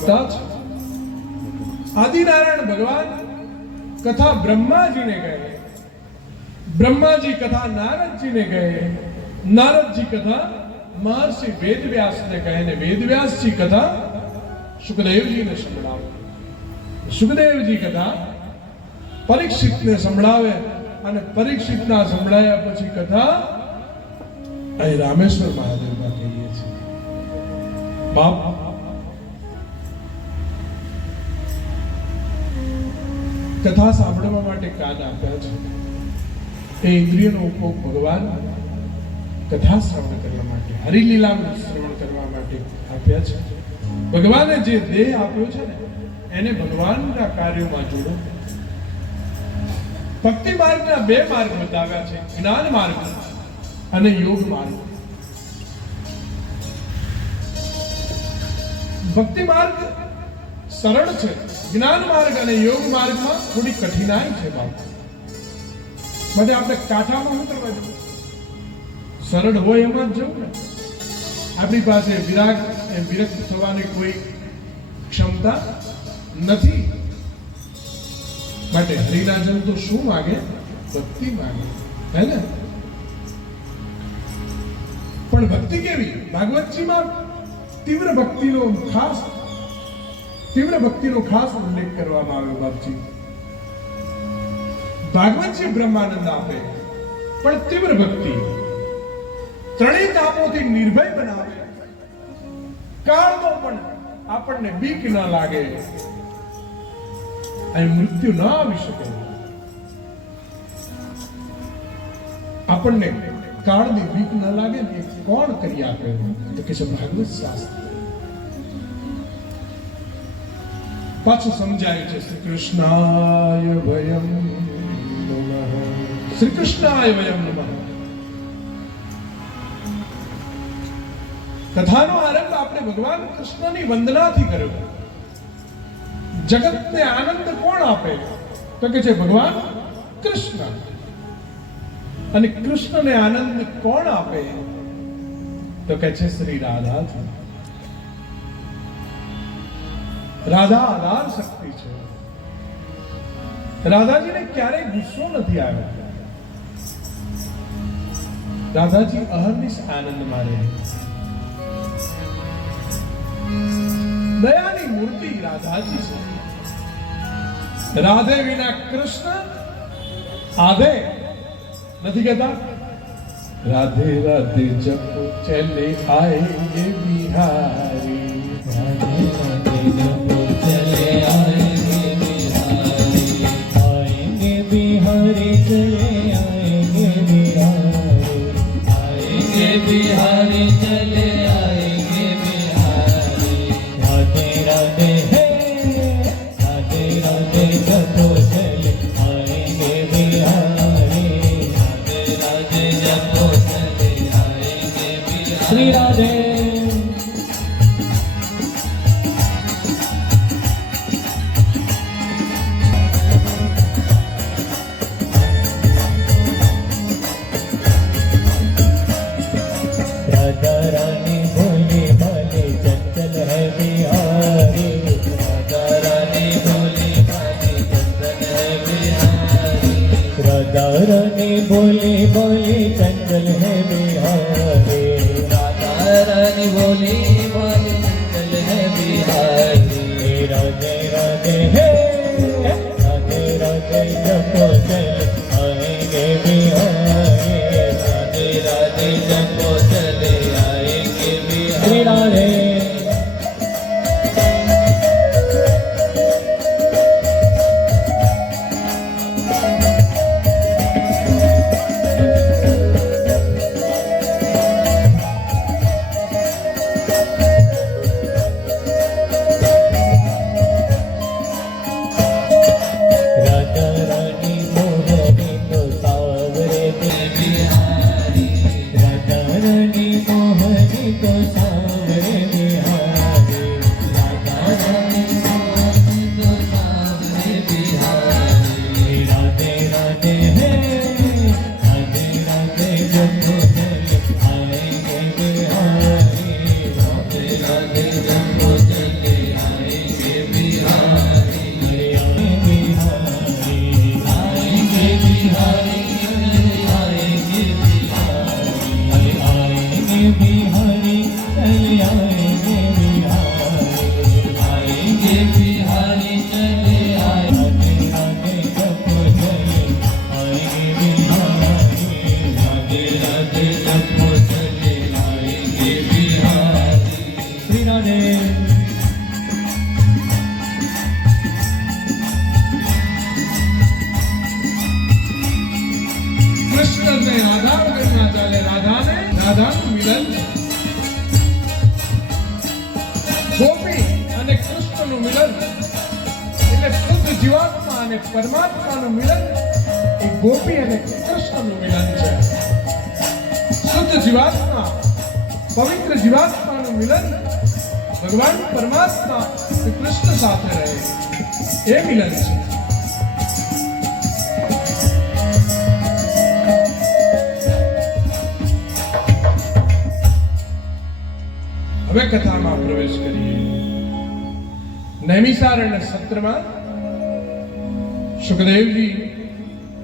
वक्ता છે. आदिनारायण भगवान कथा ब्रह्मा जी ने गए, ब्रह्मा जी कथा नारद जी ने गए, नारद जी कथा महर्षि वेदव्यास ने कहे ने वेदव्यास जी कथा सुखदेव जी ने संभળાવે, सुखदेव जी कथा परीक्षित ने संभળાવે અને પરીક્ષિતના સંભળાયા પછી કથા અહીં રામેશ્વર મહાદેવમાં કહીએ છીએ. બાપ કથા સાંભળવા માટે કાન આપ્યા છે. એ ઇન્દ્રિયનો ઉપયોગ ભગવાન કથા શ્રવણ કરવા માટે, હરિલીલાનું શ્રવણ કરવા માટે આપ્યા છે. ભગવાને જે દેહ આપ્યો છે ને એને ભગવાનના કાર્યોમાં જોડો. ભક્તિ માર્ગના બે માર્ગ બતાવ્યા છે, જ્ઞાન માર્ગ અને યોગ માર્ગ. ભક્તિ માર્ગ સરળ છે, જ્ઞાન માર્ગ અને યોગ માર્ગમાં થોડી કઠિનાઈ છે બાપ. માટે આપણે કાંઠામાં શું કરવા જવું? સરળ હોય એમાં જ જવું ને. આપણી પાસે વિરક્ત થવાની કોઈ ક્ષમતા નથી. માટે હરિનાજન તો શું માગે? ભક્તિ માગે, હે ને? પણ ભક્તિ કેવી? ભાગવતજીમાં તીવ્ર ભક્તિનો ખાસ ઉલ્લેખ કરવામાં આવ્યો બાપજી. ભાગવતજી બ્રહ્માનંદ આપે પણ તીવ્ર ભક્તિ ત્રણેય તાપોથી નિર્ભય બનાવે. કાળનો પણ આપણને બીક ન લાગે અને મૃત્યુ ન આવી શકે. આપણને કાળની બીક ન લાગે ને એ કોણ કરી આપે? તો કે છે ભાગવત શાસ્ત્ર. પાછું સમજાય છે શ્રી કૃષ્ણાય વયમ નમઃ, શ્રી કૃષ્ણાય વયમ નમઃ. કથાનો આરંભ આપણે ભગવાન કૃષ્ણની વંદનાથી કર્યો. જગતને આનંદ કોણ આપે? તો કે છે ભગવાન કૃષ્ણ. અને કૃષ્ણને આનંદ કોણ આપે? તો કે છે શ્રી રાધા. રાધા આધાર શક્તિ છે. રાધાજીને ક્યારેય ગુસ્સો નથી આવ્યો. રાધાજી અહર્નિશ આનંદમાં રહે. દયાની મૂર્તિ રાધાજી છે. રાધે વિના કૃષ્ણ આધે નથી કહેતા? રાધે રાધે જપો ચલે આએંગે બિહારી, राधे राधे जपो चले आएंगे बिहारी, आएंगे बिहारी चले आएंगे बिहारी, आएंगे बिहारी चले आएंगे बिहारी. राधे राधे हे राधे राधे जपो चले आएंगे बिहारी, राधे राधे जपो चले आएंगे बिहारी. श्री राधे रानी बोली बोली चंचल है बिहारी, राधा रानी बोली बोली चंचल है बिहारी. राधे राधे हे राधे राधे जपो चले आएंगे बिहारी, राधे राधे जपो चले आएंगे बिहारी. श्री राधे અને કૃષ્ણનું મિલન એટલે શુદ્ધ જીવાત્મા અને પરમાત્માનું મિલન એ ગોપી અને કૃષ્ણનું મિલન છે. શુદ્ધ જીવાત્મા પવિત્ર જીવાત્માનું મિલન ભગવાન પરમાત્મા અને કૃષ્ણ સાથે રહે એ મિલન છે. હવે કથામાં પ્રવેશ કરીએ. નૈમિષારણ્ય સત્રમાં સુખદેવજી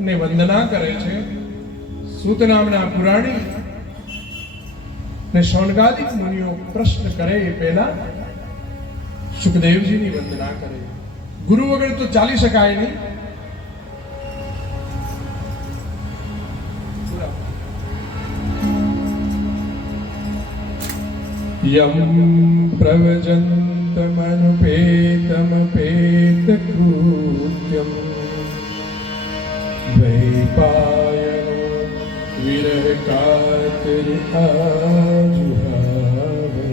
ને વંદના કરે છે. સૂત નામના પુરાણી ને શૌનકાદિક મુનિઓ પ્રશ્ન કરે એ પહેલા સુખદેવજીની વંદના કરે. ગુરુ વગર તો ચાલી શકાય નહીં. યમ પ્રવ્રજन्तमनुपेतमपेतकृत्यम् वैपायनो विरहकातराजुहावे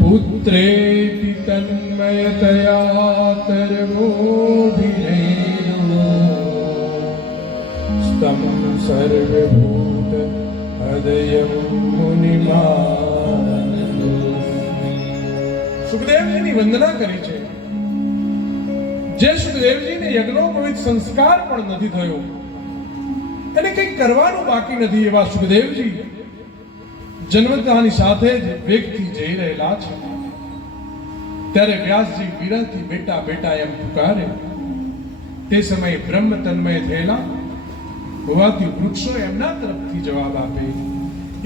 पुत्रेति तन्मयतया तर्वोऽभिनेदो स्तं सर्वभूत હૃદયં મુનિમાનદોસ્મિ. સુખદેવજીની વંદના કરી છે. જે સુખદેવજીને યજ્ઞોપવિત સંસ્કાર પણ નથી થયો, એને કંઈ કરવાનું બાકી નથી એવા સુખદેવજી જન્મતાની સાથે જ વેગથી જઈ રહેલા છે. ત્યારે વ્યાસજી વિરહથી બેટા બેટા એમ પુકારે. તે સમયે બ્રહ્મ તન્મય થયેલા હોવાથી વૃક્ષો એમના તરફથી જવાબ આપે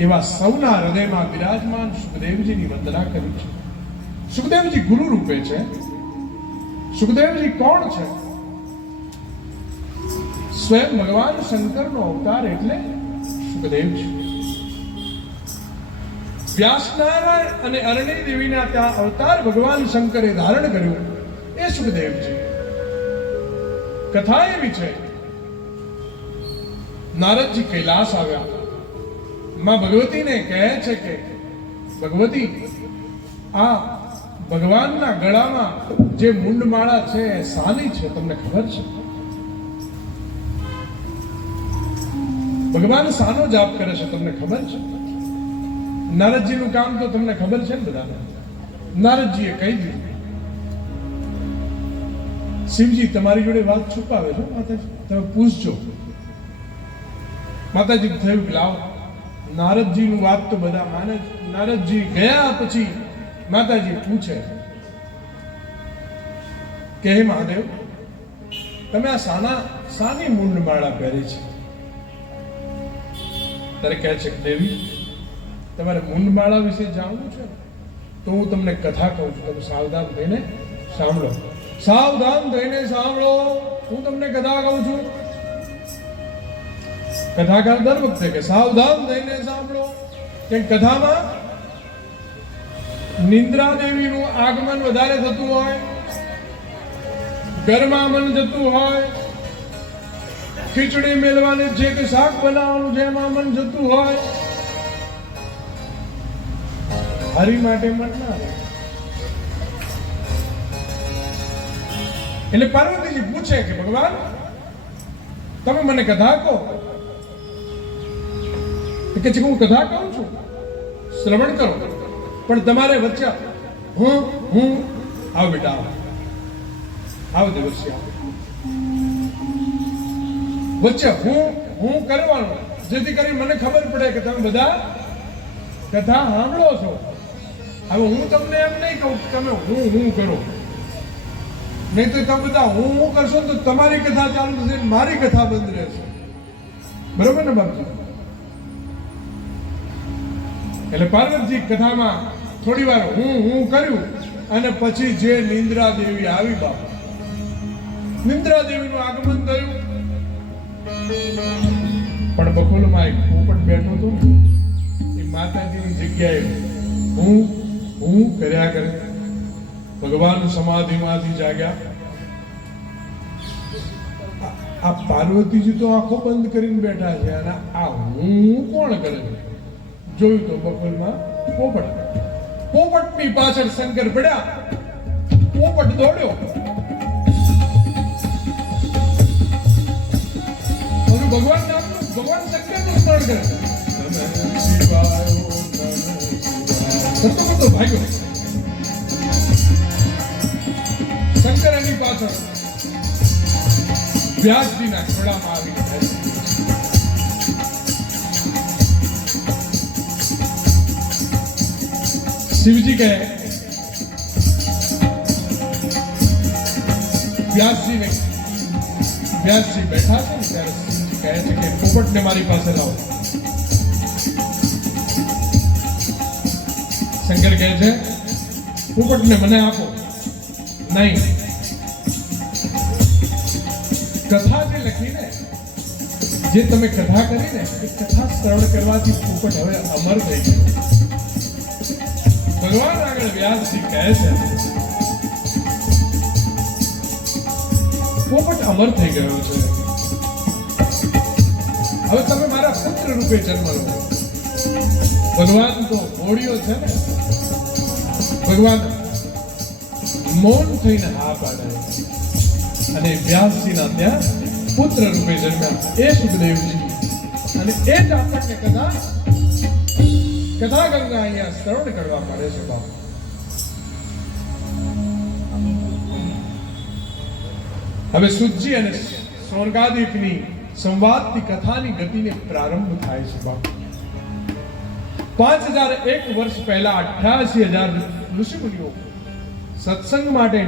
એવા સૌના હૃદયમાં બિરાજમાન સુખદેવજીની વંદના કરી છે. સુખદેવજી ગુરુ રૂપે છે. સુખદેવજી કોણ છે? સ્વયં ભગવાન શંકરનો અવતાર એટલે સુખદેવજી. વ્યાસનારાયણ અને અરણી દેવીના ત્યાં અવતાર ભગવાન શંકરે ધારણ કર્યું એ સુખદેવજી. કથા એવી છે, નારદજી કૈલાસ આવ્યા. માં ભગવતીને કહે છે કે ભગવતી, આ ભગવાનના ગળામાં જે મુંડમાળા છે એ શાની છે તમને ખબર છે? ભગવાન શાનો જાપ કરે છે તમને ખબર છે? નારદજીનું કામ તો તમને ખબર છે ને બધાને. નારદજીએ કહી દીધું, શિવજી તમારી જોડે વાત છુપાવે છે માતાજી, તમે પૂછજો. માતાજી થયું કે લાવો, નારદજીનું વાત તો બધા માને જ. નારદજી ગયા પછી માતાજી પૂછે કે હે મહાદેવ, તમે આ શાની મુંડમાળા પહેરી છે? ત્યારે કહે છે કે દેવી, તમારે મુંડમાળા વિશે જાણવું છે તો હું તમને કથા કહું છું, તમે સાવધાન થઈને સાંભળો. સાવધાન થઈને સાંભળો, હું તમને કથા કહું છું. કથાકાર દર વખતે કે સાવધાન થઈને સાંભળો, કે કથામાં નિંદ્રા દેવીનું આગમન વધારે થતું હોય, ઘરમાં મન જતું હોય, ખીચડી મેળવાની છે કે શાક બનાવવાનું છે એમાં મન જતું હોય, હરી માટે મન ના રહે. એટલે પાર્વતીજી પૂછે કે ભગવાન, તમે મને કથા કહો. કે હું કથા કહું છું, શ્રવણ કરો, પણ તમારે વચ્ચે હું આવ બેટા, આવ દેવસ્ય, વચ્ચે હું કરવાનું, જેથી કરી મને ખબર પડે કે તમે બધા કથા સાંભળો છો. હવે હું તમને એમ નહીં કહું કે તમે હું કરો, નહીં તો તમે બધા હું કરશો તો તમારી કથા ચાલુ થશે, મારી કથા બંધ રહેશે. બરોબર ને બાપજી? એટલે પાર્વતીજી કથામાં થોડી વાર હું કર્યું અને પછી જે નિંદ્રા દેવી આવી, બાપ નિંદ્રા દેવીનું આગમન થયું. પણ બખોલમાં એક પોપટ બેઠો હતો, એ માતાજીની જગ્યાએ હું કર્યા કરે. ભગવાન સમાધિમાંથી જાગ્યા. આ પાર્વતીજી તો આંખો બંધ કરીને બેઠા છે અને આ હું કોણ કરે છે? જોયું તો બપોરમાં પોપટ. પોપટની પાછળ શંકર પડ્યા. પોપટ દોડ્યો. અને ભગવાન શંકરનું સ્મરણ કરે. નમઃ શિવાય, ઓમ નમઃ શિવાય. સતો ભાગ્યો. શંકર એની પાછળ વ્યાસજીના ખોળામાં આવીને બેસી. શિવજી કહે વ્યાસજી બેઠા છે ને ત્યારે શિવજી કહે છે કે પોપટને મારી પાસે લાવો. શંકર કહે છે પોપટને મને આપો. નહીં, કથા જે લખીને, જે તમે કથા કરીને, એ કથા શ્રવણ કરવાથી પોપટ હવે અમર થઈ ગયો. ભગવાન આગળ વ્યાસજી કહે છે પોપટ અમર થઈ ગયો છે. હવે તમે મારા પુત્ર રૂપે જન્મ લો. ભગવાન તો મોડિયો છે ને. ભગવાન મૌન થઈને હા પાડે અને વ્યાસજીના ત્યાં પુત્ર રૂપે જન્મ્યા. એ સુખદેવજી. અને એ જ આપણને કથા ગંગા અહીંયા શ્રવણ કરવા મળે છે. બાપ હવે સુતજી અને સોનકાદિકની સંવાદની કથાની ગતિને પ્રારંભ થાય છે. બાપ 5001 વર્ષ પહેલા 88,000 ઋષિમુનિઓ સત્સંગ માટે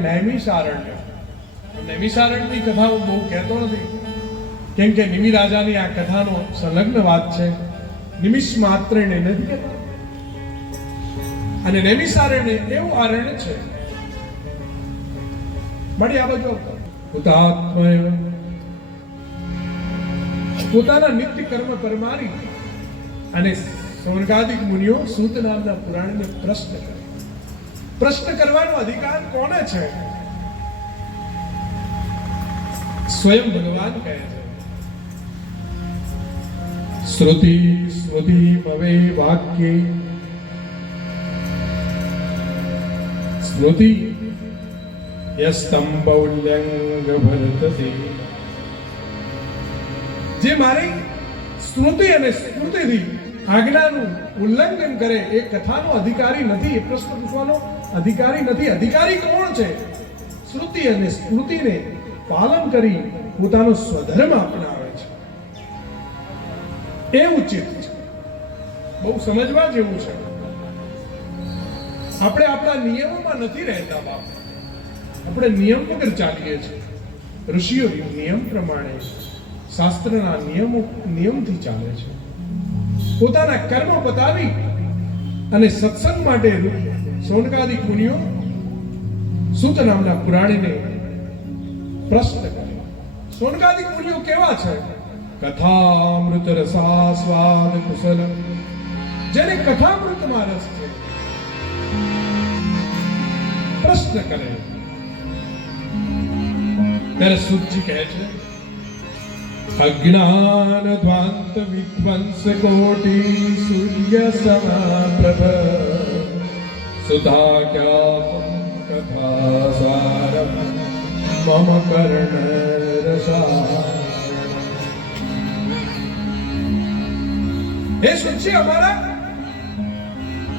નૈમિષારણ્યની કથા હું બહુ કહેતો નથી, કેમ કે નિમિ રાજાની આ કથાનો સંલગ્ન વાત છે. નિમિષ માત્ર ને નથી કહેતા. અને નૈમિષારણ્ય એવું આરણ્ય છે. મળી આ બાજુ હુતાત્મા પોતાના નિત્ય કર્મ પરમારી અને સૌનકાદિક મુનિઓ સૂત નામના પુરાણને પ્રશ્ન કરે. પ્રશ્ન કરવાનો અધિકાર કોને છે? સ્વયં ભગવાન કહે છે શ્રુતિ ભવે વાક્ય સ્મૃતિ યસ્તંભ ઉલ્લંઘ ભરતતે. જે મારી સ્મૃતિ અને સ્મૃતિથી આજ્ઞાનું ઉલ્લંઘન કરે એ કથાનો અધિકારી નથી. એ પ્રશ્ન પૂછવાનો અધિકારી નથી. અધિકારી કોણ છે? શ્રુતિ અને સ્મૃતિને પાલન કરી પોતાનો સ્વધર્મ અપનાવે છે. એ ઉચિત છે. બહુ સમજવા જેવું છે. આપણે આપણા નિયમોમાં નથી રહેતા બાપ. આપણે નિયમ વગર ચાલીએ છીએ. ઋષિઓ નિયમ પ્રમાણે, શાસ્ત્રના નિયમથી ચાલે છે. પોતાના કર્મ પતાવી અને સત્સંગ માટે સૌનકાદિક મુનિઓ સૂત નામના પુરાણીને પ્રશ્ન કરે. સૌનકાદિક મુનિઓ કેવા છે? કથામૃત રસાસ્વાદ કુશલ. જેને કથામૃતમાં રસ છે પ્રશ્ન કરે. ત્યારે સૂતજી કહે છે અજ્ઞાન ધ્વાંત વિધ્વંસ કોટિ સૂર્ય સમાપ્રભ સુધા ક્યાં કથા સારમ મમ કર્ણ રસા. હે સૂતજી, અમારા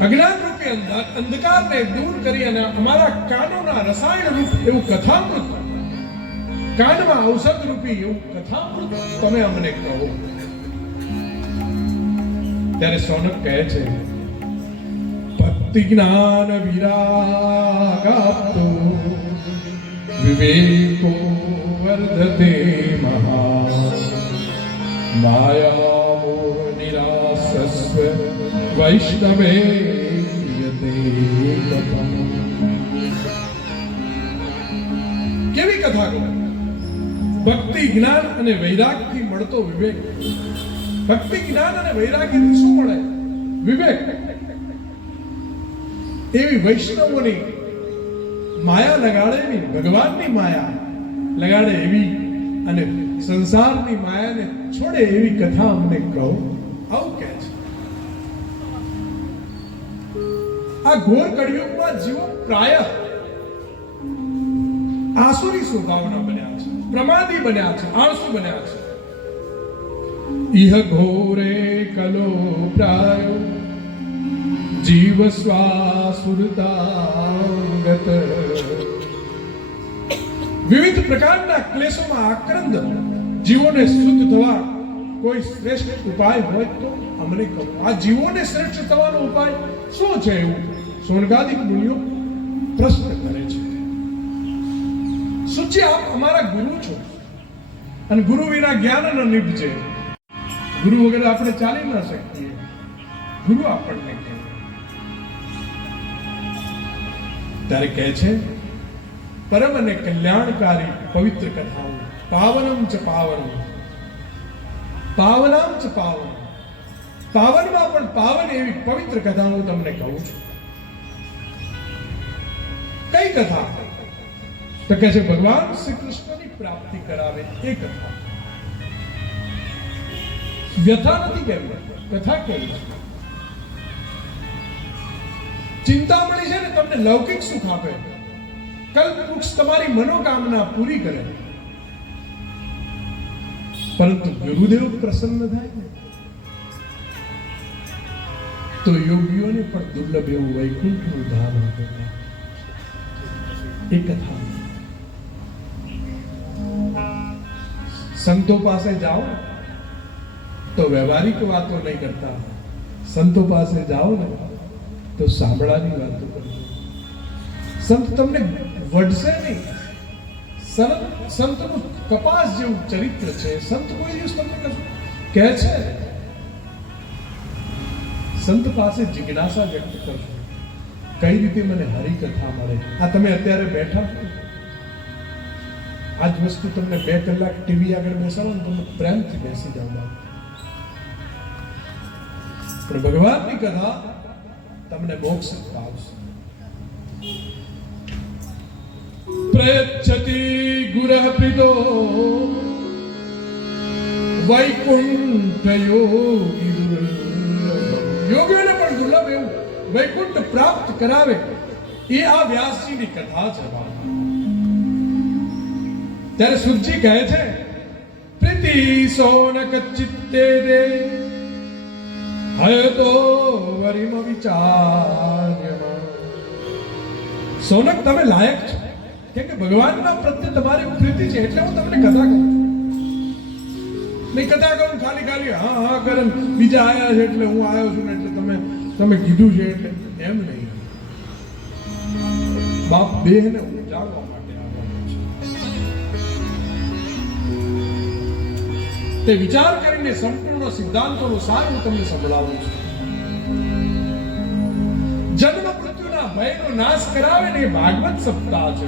અજ્ઞાન રૂપી અંધકારને દૂર કરી અને અમારા કાનોના રસાયણ રૂપ એવું કથામૃત, કાનમાં ઔષધ રૂપી એવું કથામૃત તમે અમને કહો. ત્યારે સૌનક કહે છે ભક્તિ જ્ઞાન વિરાગાપ્તો વિવેકો વર્ધતે મહા માયા મોહ નિરાસસ્વ વૈષ્ણવે કેવી કથા કહો? ભક્તિ જ્ઞાન અને વૈરાગ્યથી મળતો વિવેક. ભક્તિ જ્ઞાન અને વૈરાગ્યથી શું મળે? વિવેક. એવી વૈષ્ણવોની માયા લગાડે નહીં, ભગવાનની માયા લગાડે એવી અને સંસારની માયાને છોડે એવી કથા અમને કહો. આવું કહે છે. આ ઘોર કળિયુગમાં જીવો પ્રાય આસુરી સ્વભાવના બન્યા છે, પ્રમાદી બન્યા છે, આળસુ બન્યા છે. ઇહ ઘોરે કલો પ્રાયો જીવ સ્વાસુરતાંગત. વિવિધ પ્રકારના ક્લેશોમાં આક્રંદ જીવોને શુદ્ધ થવા કોઈ શ્રેષ્ઠ ઉપાય હોય તો અમને કહો. આ જીવોને શ્રેષ્ઠ થવાનો ઉપાય શું છે? એવું સોનગાદિક મુનિઓ પ્રશ્ન કરે છે. સૂચિ, આપ અમારા ગુરુ છો અને ગુરુ વિના જ્ઞાન ન નીપજે. ગુરુ વગર આપણે ચાલી ન શકીએ. ગુરુ આપણને કહે ત્યારે કહે છે પરમ અને કલ્યાણકારી પવિત્ર કથાઓ, પાવનમ ચ પાવનમ, પાવનામ ચ પાવન, પાવનમાં પણ પાવન એવી પવિત્ર કથા હું તમને કહું છું. કઈ કથા? તો કહે છે ભગવાન શ્રી કૃષ્ણની પ્રાપ્તિ કરાવે એ કથા. વ્યથા નથી કહેવી, કથા કહેવી. ચિંતામણી છે ને તમને લૌકિક સુખ આપે, કલ્પવૃક્ષ તમારી મનોકામના પૂરી કરે, પરંતુ ગુરુદેવ પ્રસન્ન થાય ને તો યોગીઓને પણ દુર્લભ એવું વૈકુંઠનું ધામ આપે. એ કથા. સંતો પાસે જાઓ તો વ્યવહારિક વાતો નહીં કરતા, સંતો પાસે જાઓ ને તો સાંભળવાની વાતો કરજો. સંત તમને વઢશે નહીં. સંતનું કપાસ જેવું ચરિત્ર છે. સંત કોઈ દિવસ તમને કશું કહે છે? સંત પાસે જિજ્ઞાસા વ્યક્ત કરજો. કઈ રીતે મને હરિકથા મળે? આ તમે અત્યારે બેઠા છો, આજ વસ્તુ તમને 2 કલાક ટીવી આગળ બેસાડો ને તમે પ્રેમથી બેસી જાવ, પણ ભગવાનની કથા તમને મોક્ષ અપાવશે. પ્રયચ્છતિ ગુરઃ પ્રીતો વૈકુંઠ યોગી દુર્લભ. યોગીઓને પણ દુર્લભ એવું વૈકુંઠ પ્રાપ્ત કરાવે એ આ વ્યાસજીની કથા છે. ત્યારે સુરજી કહે છે પ્રીતિ સોનક ચિત્તે દે હય તો વરિમ વિચાર્યમાં. સોનક તમે લાયક છો, કેમ કે ભગવાનના પ્રત્યે તમારી પ્રીતિ છે એટલે હું તમને કથા કહું. નહીં કથા કહું ખાલી ખાલી હા હા કરે બીજા આયા છે એટલે હું આવ્યો છું ને એટલે તમે કીધું છે એટલે એમ નહીં. બાપ દેહને ઉજાડવા માટે આવ્યો છે. તે વિચાર કરીને સંપૂર્ણ સિદ્ધાંતોનો સાર હું તમને સંભળાવું છું. જન્મ મૃત્યુના ભયનો નાશ કરાવે ને એ ભાગવત સપ્તાહ છે.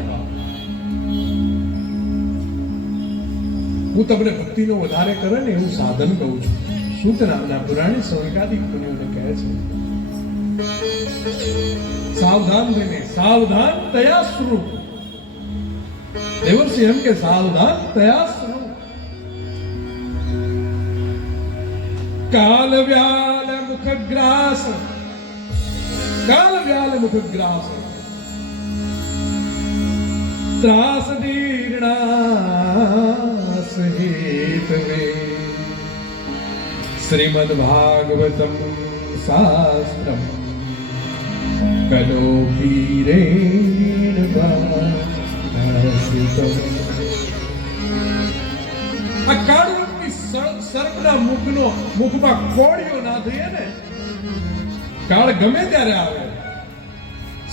હું તમને ભક્તિનો વધારે કરે ને એવું સાધન કહું છું. સૂત નામના પુરાણી સૌનિકાદિક મુનિઓને કહે છે સાવધાન થઈને સાવધાન તયા શ્રુ. દેવર્ષિ એમ કે સાવધાન તયા શ્રુ. કાલ વ્યાલ મુખગ્રાસ, કાલ વ્યાલ મુખગ્રાસ ત્રાસ દીર્ણાસ હેતવે શ્રીમદ ભાગવતમ શાસ્ત્રમ કલો વીરેણ ભાસિતમ. આ કાળરૂપની સર્પના મુખમાં કોળીઓ ના થઈએ ને, કાળ ગમે ત્યારે આવે,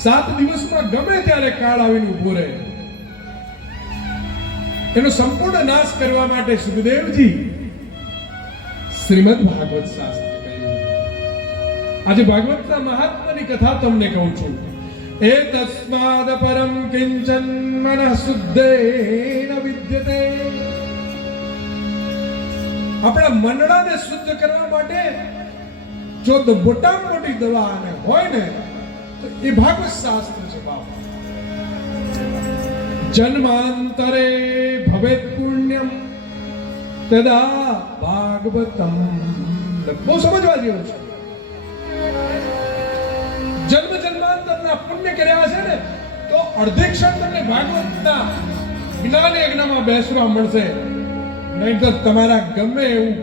7 દિવસમાં ગમે ત્યારે કાળ આવીને ઉભો રહે. એનો સંપૂર્ણ નાશ કરવા માટે સુખદેવજી શ્રીમદ ભાગવત શાસ્ત્ર કહ્યું. આજે ભાગવતના મહાત્માની કથા તમને કહું છું. એ તસ્માદ પરમ કિંચન મનઃ શુદ્ધેન વિદ્યતે. આપણા મનડાને શુદ્ધ કરવા માટે જો મોટામાં મોટી દવા આને હોય ને તો એ ભાગવત શાસ્ત્ર છે. બાપ જન્માંતરે ભવેત પુણ્યમ તદા ભાગવતમ. બહુ સમજવા જેવું છે. જન્મ જન્માંતર જન્મના પુણ્ય કર્યા હશે ને તો અડધી ક્ષણ તમને ભાગવતના જ્ઞાન યજ્ઞમાં બેસવા મળશે. નહીંતર તમારા ગમે એવું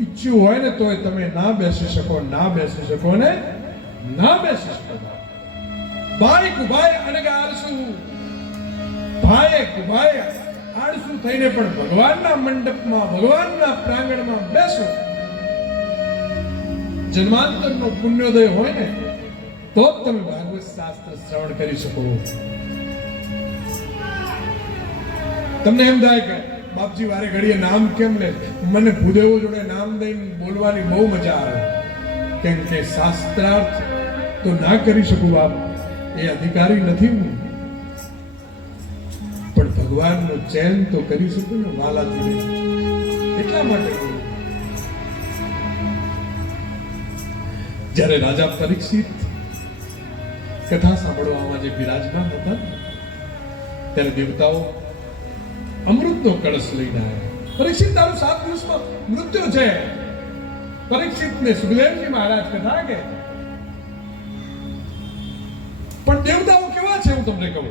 ઈચ્છ્યું હોય ને તોય તમે ના બેસી શકો ને ના બેસી શકો. ભાઈ કુભાઈ અણગારસુ, ભાઈ કુભાઈ આળસુ થઈને પણ ભગવાનના મંડપમાં ભગવાનના પ્રાંગણમાં બેસો. જન્માંતરનો પુણ્યોદય હોય ને તો જ તમે ભાગવત શાસ્ત્ર શ્રવણ કરી શકો. તમને એમ થાય કે બાપજી વારે ઘડીએ નામ કેમ લે? મને ભૂદેવો જોડે નામ દઈને બોલવાની બહુ મજા આવે, કેમ કે શાસ્ત્રાર્થ તો ના કરી શકું બાપ, એ અધિકારી નથી હું, પણ ભગવાનનું ચેન તો કરી શકું ને વાલાથી. એટલા માટે જ્યારે રાજા પરીક્ષિત કથા સાંભળવામાં જે બિરાજમાન હતા ત્યારે દેવતાઓ અમૃતનો કળશ લઈને આવ્યા. પરીક્ષિત તારું 7 દિવસમાં મૃત્યુ છે. પરીક્ષિતને સુખદેવજી મહારાજ કથા કે પણ દેવતાઓ કેવા છે હું તમને કહું.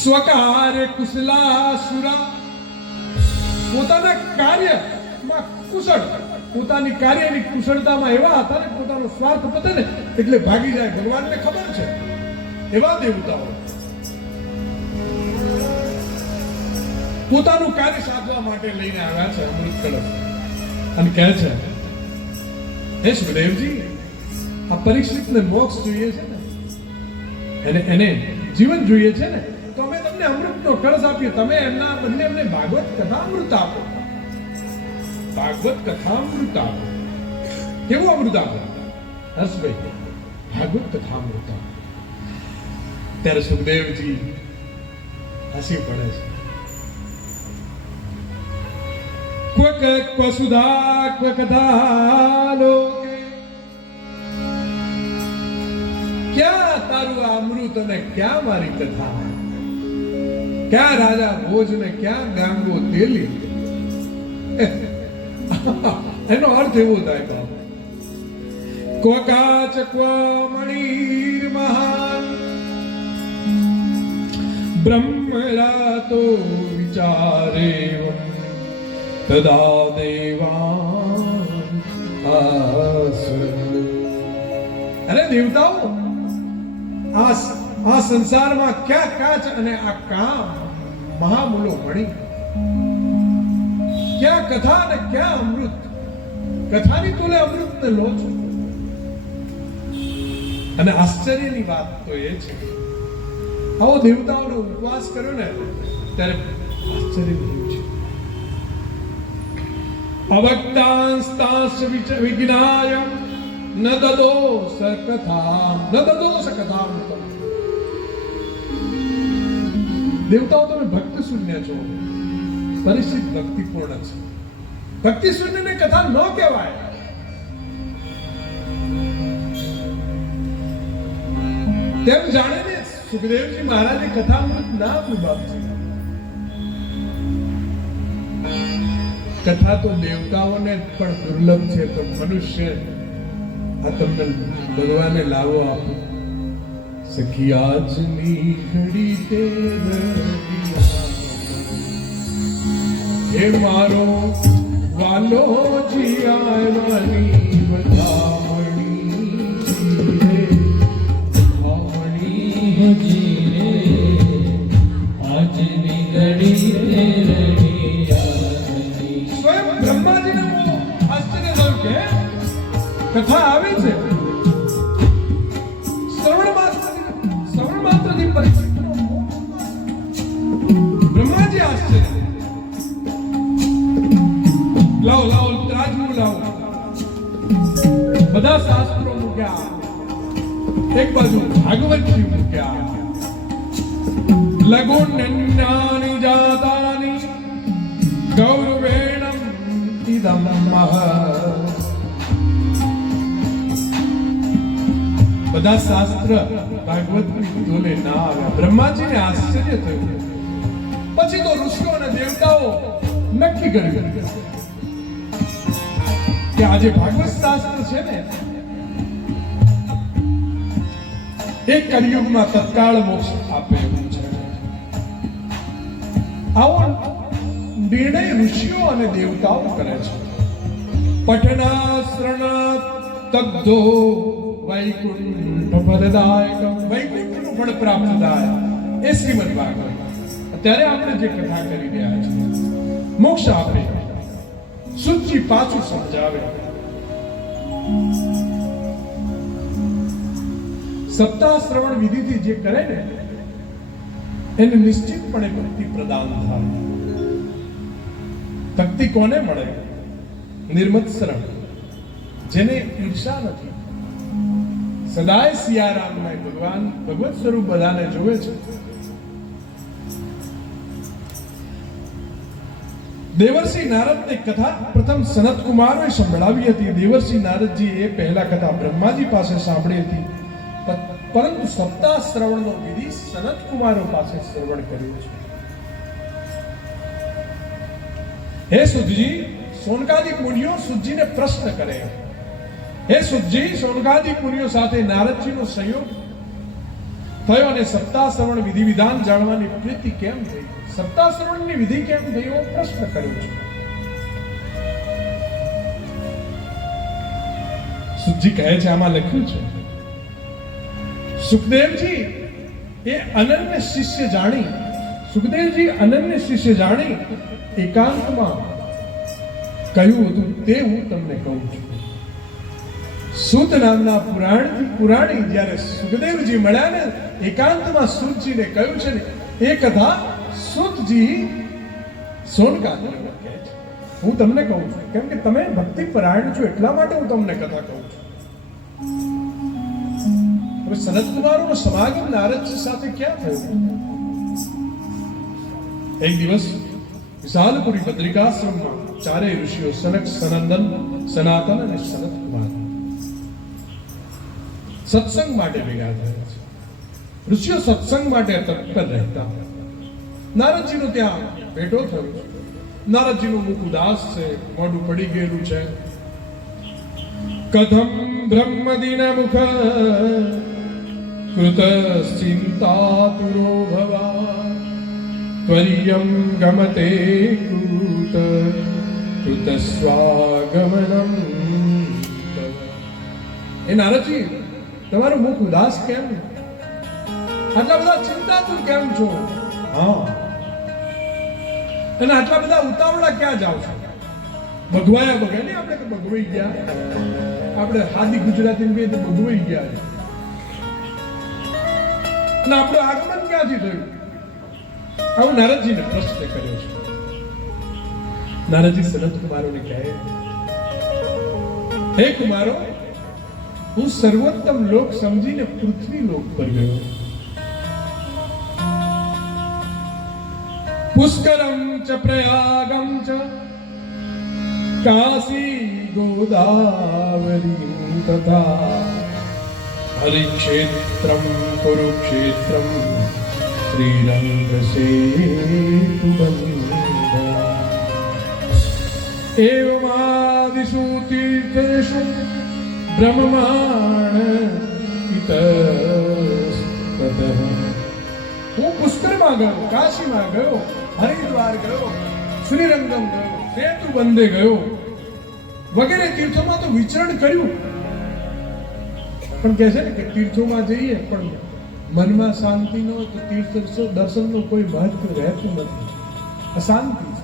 સ્વકાર્ય કુશલાસુરા, પોતાના કાર્યમાં કુશળ, પોતાની કાર્યની કુશળતામાં એવા હતા ને પોતાનો સ્વાર્થ પતે ને એટલે ભાગી જાય. ભગવાનને ખબર છે એવા દેવતાઓ પોતાનું કાર્ય સાધવા માટે લઈને આવ્યા છે અમૃત કળશ અને કહે છે હે સુખદેવજી, આ પરીક્ષિતને મોક્ષ જોઈએ છે ને, એને જીવન જોઈએ છે ને, તો અમે તમને અમૃતનો કળશ આપીએ. તમે એમના બદલે અમને ભાગવત કથા અમૃત આપો. ભાગવત કથા અમૃત આપો. કેવું અમૃત આપો હર્ષભાઈ? ભાગવત કથા અમૃત આપો. ત્યારે સુખદેવજી હસી પડે છે. ક્વ સુધા ક્વ કથા લોકે, ક્યાં તારું આ અમૃત અને ક્યાં મારી કથા? ક્યાં રાજા ભોજ ને ક્યાં ગાંગો તેલી? એનો અર્થ એવો થાય બાપ. ક્વ કાચ ક્વ મણિર મહાન, બ્રહ્મરાતો વિચારે તદા દેવાન અરે દેવતાઓ, આ સંસારમાં ક્યાં કાચ અને આ કામ મહામૂલો મણી, ક્યાં કથા અને ક્યાં અમૃત? કથાની તોલે અમૃત ને લો છો. અને આશ્ચર્યની વાત તો એ છે આવો દેવતાઓનો ઉપવાસ કર્યો ને ત્યારે આશ્ચર્ય થયું છે. અવક્તાંસ્તાંશ વિજ્ઞાય ન દદોષ કથા. દેવતાઓ તમે ભક્તિ શૂન્ય છો, પરિસ્થિત ભક્તિપૂર્ણ છે. ભક્તિ શૂન્યને કથા ન કહેવાય. તેમ જાણીને સુખદેવજી મહારાજે કથામૃત ના આપ્યું બાપજી. કથા તો દેવતાઓને પણ દુર્લભ છે, તો મનુષ્ય આ તમને ભગવાને લાવો આપો. સખી આજની ઘડી તે હે મારો વાલો જીયાની વધામણી આજની ઘડી સ્વયં બ્રહ્માજીને આશ્ચર્ય થયું કે કથા આવે છે શ્રવણ માત્રથી પરિસ્થિતિનો બ્રહ્માજી આશ્ચર્ય. લાવો ત્રાજવું લાવો. બધા શાસ્ત્રો મૂક્યા, એક બાજુ ભાગવતજી મૂક્યા. લઘુન્યન્યાની જાતાની ગૌરવેણમ ઇદમ મહ. બધા શાસ્ત્ર ભાગવતની તોલે ના આવ્યા. બ્રહ્માજીને આશ્ચર્ય થયું. પછી તો ઋષિઓ અને દેવતાઓ નક્કી કર્યું કે આજે ભાગવત શાસ્ત્ર છે ને એ કળિયુગમાં તત્કાળ મોક્ષ આપે એવું છે. આવો નિર્ણય ઋષિઓ અને દેવતાઓ કરે છે. પઠના શ્રવણ તદ્ધો વૈકુંઠ ફલદાયક, વૈકુંઠનું ફળ પ્રાપ્ત થાય એ શ્રીમદ ભાગવત. અત્યારે આપણે જે કથા કરી રહ્યા છીએ મોક્ષ આપે. સુજી પાછું સમજાવે. સપ્તાહ શ્રવણ વિધિથી જે કરે ને એને નિશ્ચિતપણે ભક્તિ પ્રદાન થાય. ભક્તિ કોને મળે? નિર્મત્સરણ, જેને ઈર્ષા નથી, સદાય સિયારામમાં ભગવાન ભગવત સ્વરૂપ બધાને જોવે છે. દેવર્ષિ નારદને કથા પ્રથમ સનત કુમારોએ સંભળાવી હતી. દેવર્ષિ નારદજી એ પહેલા કથા બ્રહ્માજી પાસે સાંભળી હતી, પરંતુ સપ્તાહ શ્રવણનો વિધિ સનત કુમારો પાસે શ્રવણ કર્યો છે. હે સુતજી, સોનકાદિક મુનિઓ સુતજીને પ્રશ્ન કરે. હે સુતજી, સોનકાદિક મુનિઓ સાથે નારદજીનો સંયોગ થયો અને સપ્તાહ શ્રવણ વિધિ વિધાન જાણવાની પ્રીતિ કેમ થઈ? સપ્તાહ શ્રવણની વિધિ કેમ થઈ એવો પ્રશ્ન કર્યો છે. સુતજી કહે છે, આમાં લખ્યું છે, સુખદેવજી એ અનન્ય શિષ્ય જાણી, સુખદેવજી અનન્ય શિષ્ય જાણી એકાંતમાં કહ્યું હતું તે હું તમને કહું છું. સૂત નામના પુરાણી જ્યારે સુખદેવજી મળ્યા ને એકાંતમાં સૂતજીને કહ્યું છે ને એ કથા સૂતજી સોનકાદિકને કહે છે. હું તમને કહું છું કેમ કે તમે ભક્તિ પરાયણ છો એટલા માટે હું તમને કથા કહું છું. હવે સનત કુમારોનો સમાગમ નારદજી સાથે ક્યાં થયો? એક દિવસ વિશાલપુરી બદ્રિકાશ્રમમાં ચારેય ઋષિઓ સનક, સનંદન, સનાતન અને સનત કુમાર સત્સંગ માટે ભેગા થયા છે. ઋષિઓ સત્સંગ માટે તત્પર રહેતા. નારદજીનો ત્યાં ભેટો થયો છે. નારદજીનું મુખ ઉદાસ છે, મોઢું પડી ગયેલું છે. કથમ બ્રહ્મદિન મુખ કૃત ચિંતાતુરો ભવા ત્વર્યમ ગમતે કૃત કૃત સ્વાગમનમ. એ નારદજી, તમારું મુખ ઉદાસ કેમ? આટલા બધા ચિંતાતુર કેમ છો? હા, અને આટલા બધા ઉતાવળા ક્યાં જાવ છો? ભગવાયા બગા નહીં, આપણે તો ભગવાઈ ગયા. આપણે હાદી ગુજરાતી કહીએ તો ભગવાઈ ગયા છે. અને આપણું આગમન ક્યાંથી થયું? આવું નારદજીને પ્રશ્ન કર્યો છે. નારદજી સનત કુમારોને કહે, હે કુમારો, હું સર્વોત્તમ લોક સમજીને પૃથ્વી લોક પર ગયો. પુષ્કરમ ચ પ્રયાગમ ચ કાશી ગોદાવરી તથા હરિક્ષેત્રમ કુરુક્ષેત્રમ શ્રીરંગ સેતુબંધા એવમાદિષુ તીર્થેષુ બ્રહ્માણ ઇતસ્તતઃ. હું પુષ્કરમાં ગયો, કાશીમાં ગયો, હરિદ્વાર ગયો, શ્રીરંગમ ગયો, સેતુબંધે ગયો, વગેરે તીર્થોમાં તો વિચરણ કર્યું. પણ કહે છે ને કે તીર્થોમાં જઈએ પણ મનમાં શાંતિ ન હોય તો તીર્થ દર્શનનું કોઈ મહત્વ રહેતું નથી. અશાંતિ છે.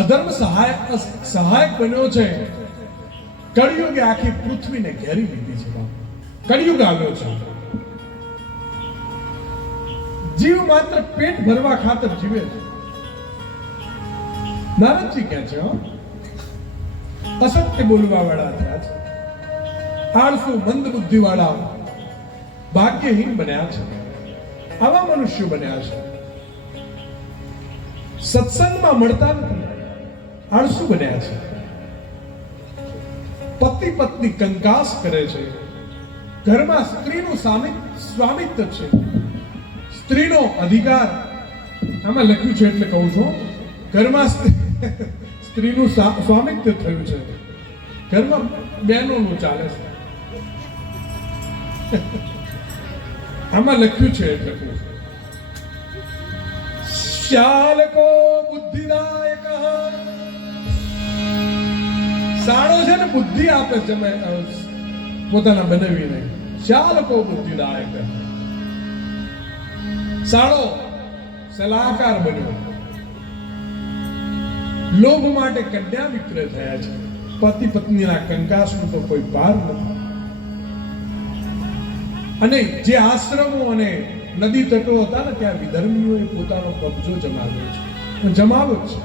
અધર્મ સહાયક બન્યો છે. કળિયુગે આખી પૃથ્વીને ઘેરી લીધી છે. કળિયુગ આવ્યો છે. જીવ માત્ર પેટ ભરવા ખાતર જીવે છે. નારદજી કહે છે, અસત્ય બોલવા વાળા થયા છે, આળસુ મંદ બુદ્ધિ વાળા ભાગ્યહીન બન્યા છે, આવા મનુષ્યો બન્યા છે. સત્સંગમાં મળતા નથી, આળસુ બન્યા છે. પતિ પત્ની કંકાસ કરે છે. ઘરમાં સ્ત્રીનું સ્વામિત્વ છે, સ્ત્રીનો અધિકાર. આમાં લખ્યું છે એટલે કહું છું, ઘરમાં સ્ત્રીનું સ્વામિત્વ થયું છે. ઘરમાં બહેનોનું ચાલે છે. આમાં લખ્યું છે લખ્યું છે શાલકો બુદ્ધિદાયક. સાળો છે ને બુદ્ધિ આપે જમે પોતાના બનાવીને. શાલકો બુદ્ધિદાયક. સાળો સલાહકાર બન્યો. લોભ માટે કન્યા વિક્રય થયા છે. પતિ પત્નીના કંકાસનો તો કોઈ પાર નથી. અને જે આશ્રમો અને નદી તટો હતા ને ત્યાં વિધર્મીઓએ પોતાનો કબજો જમાવ્યો છે, જમાવ્યો છે.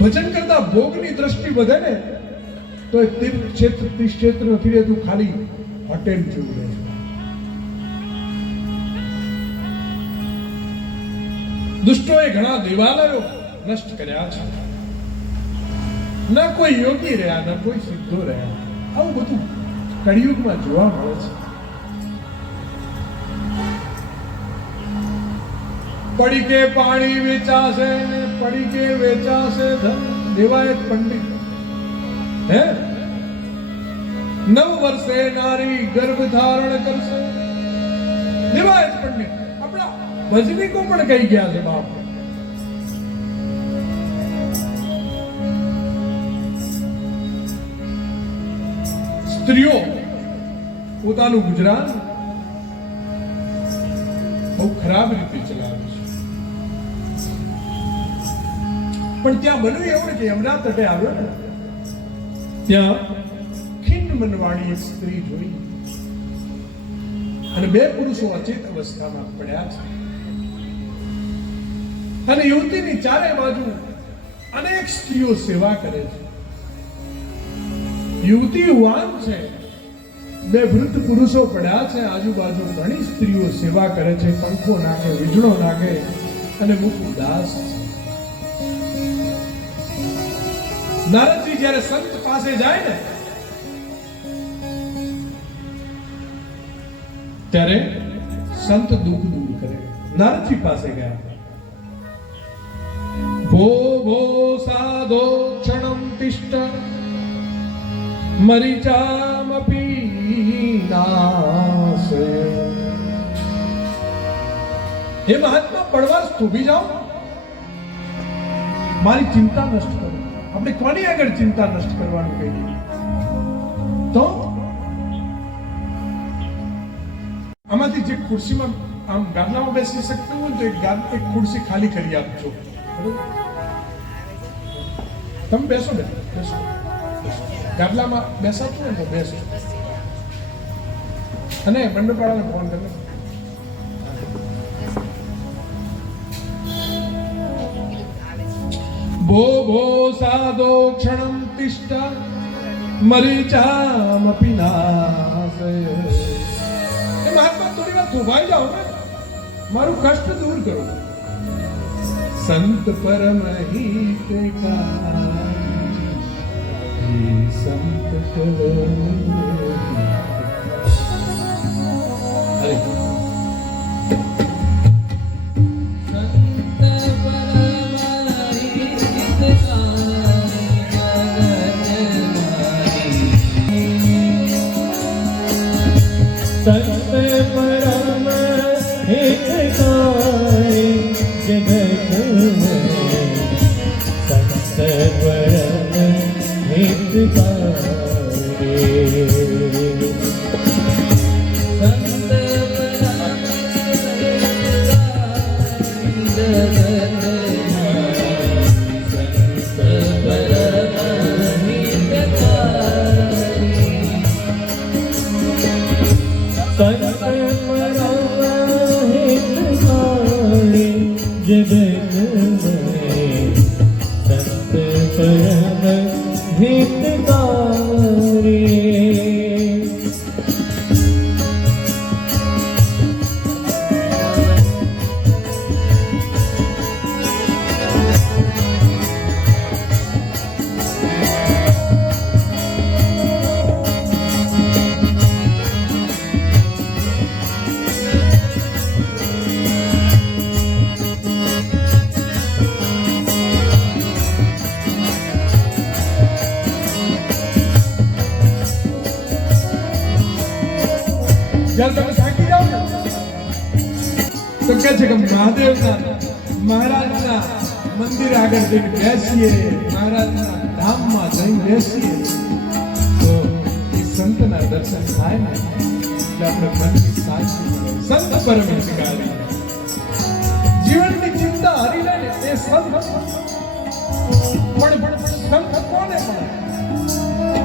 ભજન કરતા ભોગની દ્રષ્ટિ વધે ને તો એ તીર્થ ક્ષેત્ર નથી રહેતું, ખાલી હોટેલ જેવું રહે છે. દુષ્ટોએ ઘણા દેવાલયો નષ્ટ કર્યા છે. ન કોઈ યોગી રહ્યા, ન કોઈ સિદ્ધો રહ્યા. આવું બધું કળિયુગમાં જોવા મળે છે. પડીકે પાણી વેચાશે ને પડીકે વેચાશે ધન. દેવાયત પંડિત હે 9 વર્ષે નારી ગર્ભ ધારણ કરશે. દેવાયત પંડિત આપણા ભજનીકો પણ કહી ગયા છે બાપ. સ્ત્રીઓ પોતાનું ગુજરાન બહુ ખરાબ રીતે ચલાવે છે. પણ ત્યાં બન્યું એવું કે યમુના તટે આવ્યો ને ત્યાં ખિન્ન મનવાળી એક સ્ત્રી જોઈ અને 2 પુરુષો અચેત અવસ્થામાં પડ્યા છે. અને યુવતીની ચારે બાજુ અનેક સ્ત્રીઓ સેવા કરે છે. યુવતી યુવાન છે, 2 વૃદ્ધ પુરુષો પડ્યા છે. આજુબાજુ ઘણી સ્ત્રીઓ સેવા કરે છે, પંખો નાખે, વીજળો નાખે અને મુખ ઉદાસ છે. નારદજી જ્યારે સંત પાસે જાય ને ત્યારે સંત દુઃખ દૂર કરે. નારદજી પાસે ગયા. ભો ભો સાધો ક્ષણમ તિષ્ઠ મરીચામપી નાસે. હે મહાત્મા, પડવાર થોભી જાઓ, મારી ચિંતા નષ્ટ કરો. આપણે કોની આગળ ચિંતા નષ્ટ કરવાનું કહીએ તો આમાંથી જે ખુરશીમાં આમ ગાદલામાં બેસી શકતું હોય તો એક ખુરશી ખાલી કરી આપજો. તમે બેસો ને, બેસો. ગાદલામાં બેસાતું હોય તો બેસો. અને મંડપાળાને ફોન કરો. ભો ભો સાધો ક્ષણમ તિષ્ઠ મરીચામપી નાસે. એ મહાત્મા થોડી વાર થોભાઈ જાઓ ને, મારું કષ્ટ દૂર કરો. સંત પરમ હિતકારી, સંત પરમ અરે संत परम हितकारी जगत में. संत परम हितकारी, संत परम हितकारी जगत में. संत परम हितकारी, संत परम हितकारी जगत में. संत परम हितकारी. જ્યારે તમે થાકી જાઓ ને તો કહે છે કે મહાદેવના મહારાજના મંદિર આગળ જઈને બેસીએ, મહારાજના ધામમાં જઈને બેસીએ તો એ સંતના દર્શન થાય ને એટલે આપણે મનની શાંતિ મળે. સંત પરમ હિતકારી, જીવનની ચિંતા હરી લે ને એ સંત. પણ સંત કોને મળે?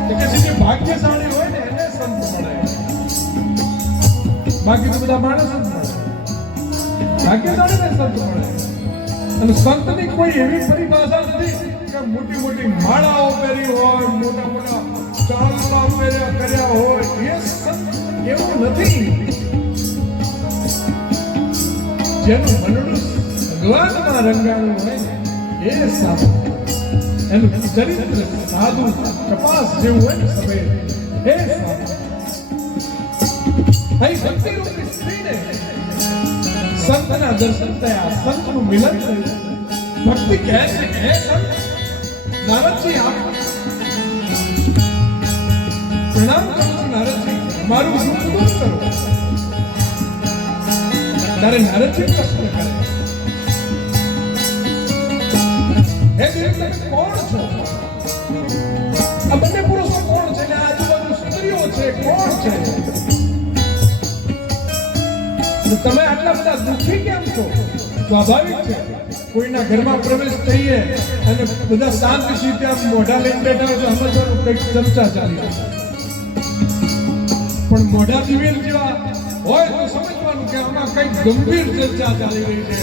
તો કે જે ભાગ્યશાળી હોય ને એને સંત મળે, બાકી તો બધા માણસ જ મળે. ભાગ્યશાળી ને સંત મળે. અને સંતની કોઈ એવી પરિભાષા નથી કે મોટી મોટી માળાઓ પહેરી હોય, મોટા મોટા ચાંદલા કર્યા હોય. એ સંત એવું નથી. જેનું મનડું ભગવાનમાં રંગાણું હોય ને એ સાધુ, એનું ચરિત્ર સાધુ કપાસ જેવું હોય ને સફેદ, એ સાધુ. અહીં ભક્તિ રૂપી સ્ત્રીને સંતના દર્શન થયા, સંતનું મિલન થયું. ભક્તિ કહે છે કે હે સંત નારદજી, આપ પ્રણામ કરું છું નારદજી, મારું દુઃખ દૂર કરો. ત્યારે નારદજી પ્રશ્ન કરે, હે દેવ તમે કોણ છો? આ બંને પુરુષો કોણ છે ને આજુબાજુ સ્ત્રીઓ છે, કોણ છે? તમે આટલા બધા દુઃખી કેમ છો? સ્વાભાવિક છે, કોઈના ઘરમાં પ્રવેશ થઈએ અને બધા શાંતિથી ત્યાં મોઢા લઈને બેઠા હોય તો સમજવાનું કંઈક ચર્ચા ચાલી રહી છે. પણ મોઢા દિવેલ જેવા હોય તો સમજવાનું કે આમાં કંઈક ગંભીર ચર્ચા ચાલી રહી છે.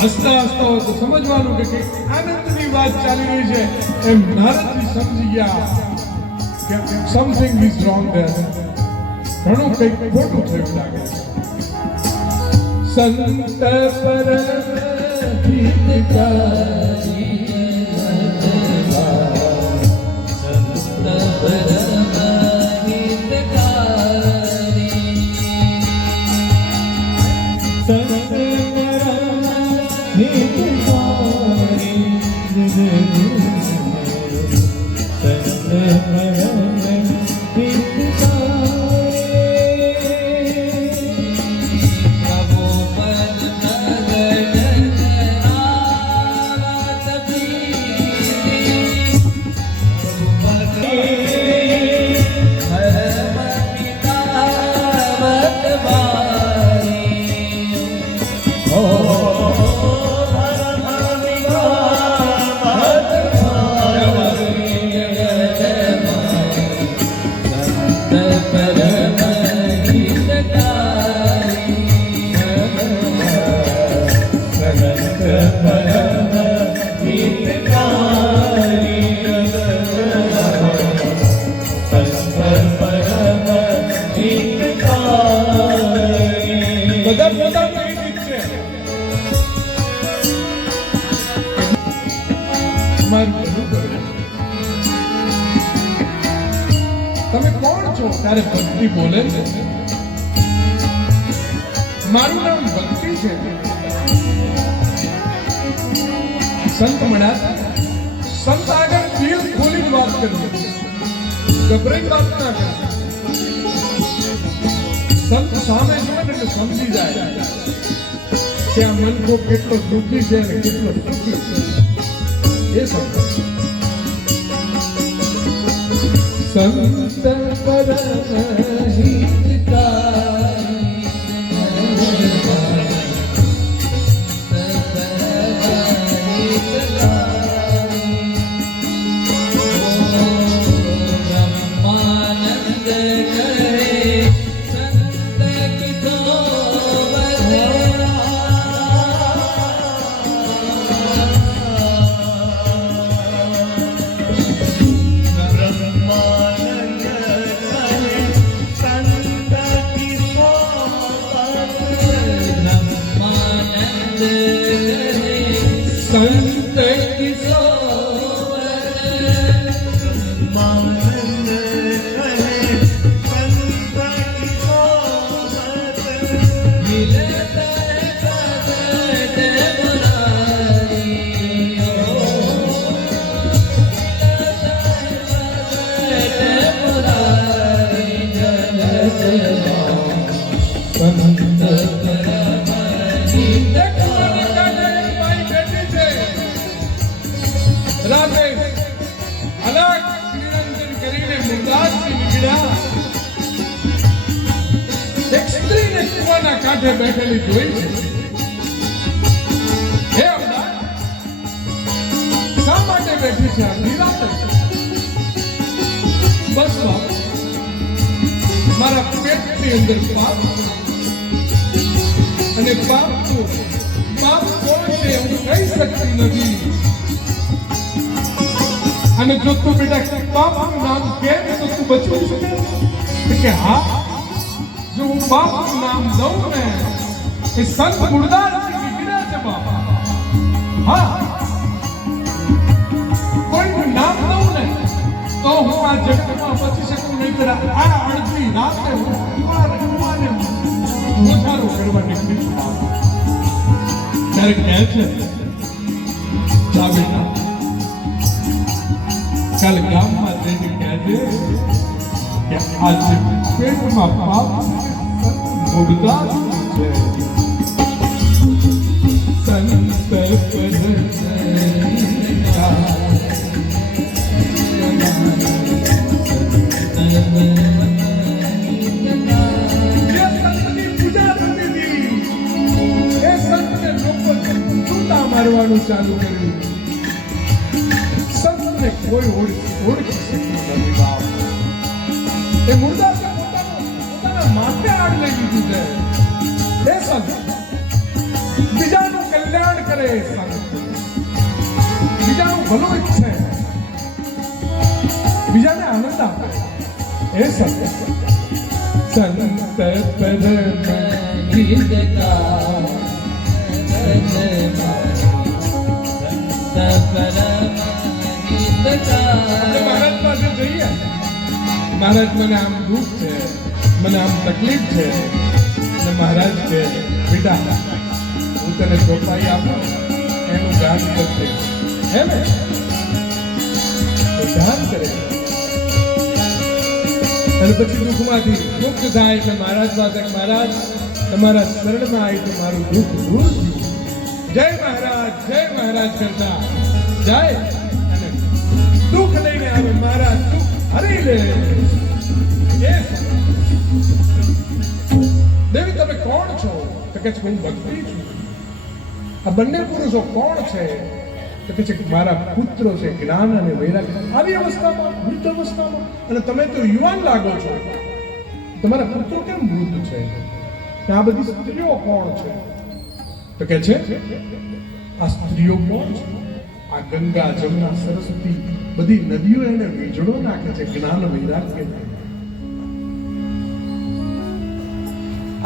હસતા હસતા હોય તો સમજવાનું કે કંઈક આનંદની વાત ચાલી રહી છે. એમ નારદજી સમજી ગયા કે સમથિંગ ઇઝ રોંગ ધેર, ઘણું કંઈક ખોટું થયું લાગે છે. સંત પરમ હિતકારી, સંત પરમ હિતકારી, સંત પરમ હિતકારી, સંત પરમ હિતકારી. બધા પોતાનું એ રીત છે. મારું ભલું કરો. તમે કોણ છો? ત્યારે ભક્તિ બોલે છે, મારું નામ ભક્તિ છે. સંત મળ્યા, સંત આગળ દિલ ખોલીને વાત કરવી, ગભરાઈ વાત ના કરવી. સંત સામે જોવે ને એટલે સમજી જાય કે આ મનકો કેટલો દુઃખી છે અને કેટલો સુખી છે. એ સંત પરમ સંત કિશોર માનંદ કહે, સંત કિશોર મિલત પદ મુરારી, મુરારી જગત નદીના કાંઠે બેઠેલી જોઈ છે. હે અવતાર, શા માટે બેઠી છે આ નિરાતે? બસ બાપ, મારા પેટની અંદર પાપ અને પાપ કોણ છે હું કહી શકતી નથી. અને જો તું બેટા પાપનું નામ કહે તો તું બચી શકે? કે હા, જો હું પાપનું નામ દઉં ને એ સંત મુર્દાસજી નીકળે છે બાપા. હા, કોઈનું નામ દઉં ને તો હું આ જગતમાં બચી શકું. નહીં આ અડધી રાતે હું કુવાને મોઢારો કરવા નીકળી છું. ત્યારે કહે છે, જા બેટા, કાલે ગામમાં જઈને કહેજે કે આજે પેટમાં પાપ મુર્દાસ છે. સંત મારવાનું ચાલુ કર્યું. સંતને કોઈ ઓળખી શકતું નથી બાપ. એ મુર્દાસે પોતાના માથે આડ લઈ લીધું છે. એ સંત બીજાનું કલ્યાણ કરે, સંત બીજાનું ભલું ઈચ્છે, બીજાને આનંદ આપે. એ સંત પરમ ગીતકા મહારાજ પાસે જઈએ. મહારાજ, મને આમ દુઃખ છે, મને આમ તકલીફ છે. અને મહારાજ કે બેટા, હું તને ચોપાઈ આપું, એનું ગાન કરશે. હે ને ગાન કરે અને પછી દુઃખમાંથી મુક્ત થાય. એટલે મહારાજ પાસે, મહારાજ તમારા શરણમાં આવી તો મારું દુઃખ દૂર થયું. જય મહારાજ કરતા જાય અને દુઃખ લઈને આવે. મહારાજ દુઃખ હરી લે. દેવી, તમે કોણ છો? તો કે છે, હું ભક્તિ છું. આ બંને પુરુષો કોણ છે? તો કે છે, મારા પુત્રો છે, જ્ઞાન અને વૈરાગ્ય. આવી અવસ્થામાં, વૃદ્ધ અવસ્થામાં, અને તમે તો યુવાન લાગો છો. તમારા પુત્રો કેમ વૃદ્ધ છે? આ બધી સ્ત્રીઓ કોણ છે? તો કે છે, આ સ્ત્રીઓ કોણ છે? આ ગંગા, જમુના, સરસ્વતી બધી નદીઓ એને વીજળો નાખે છે જ્ઞાન વૈરાગ્ય.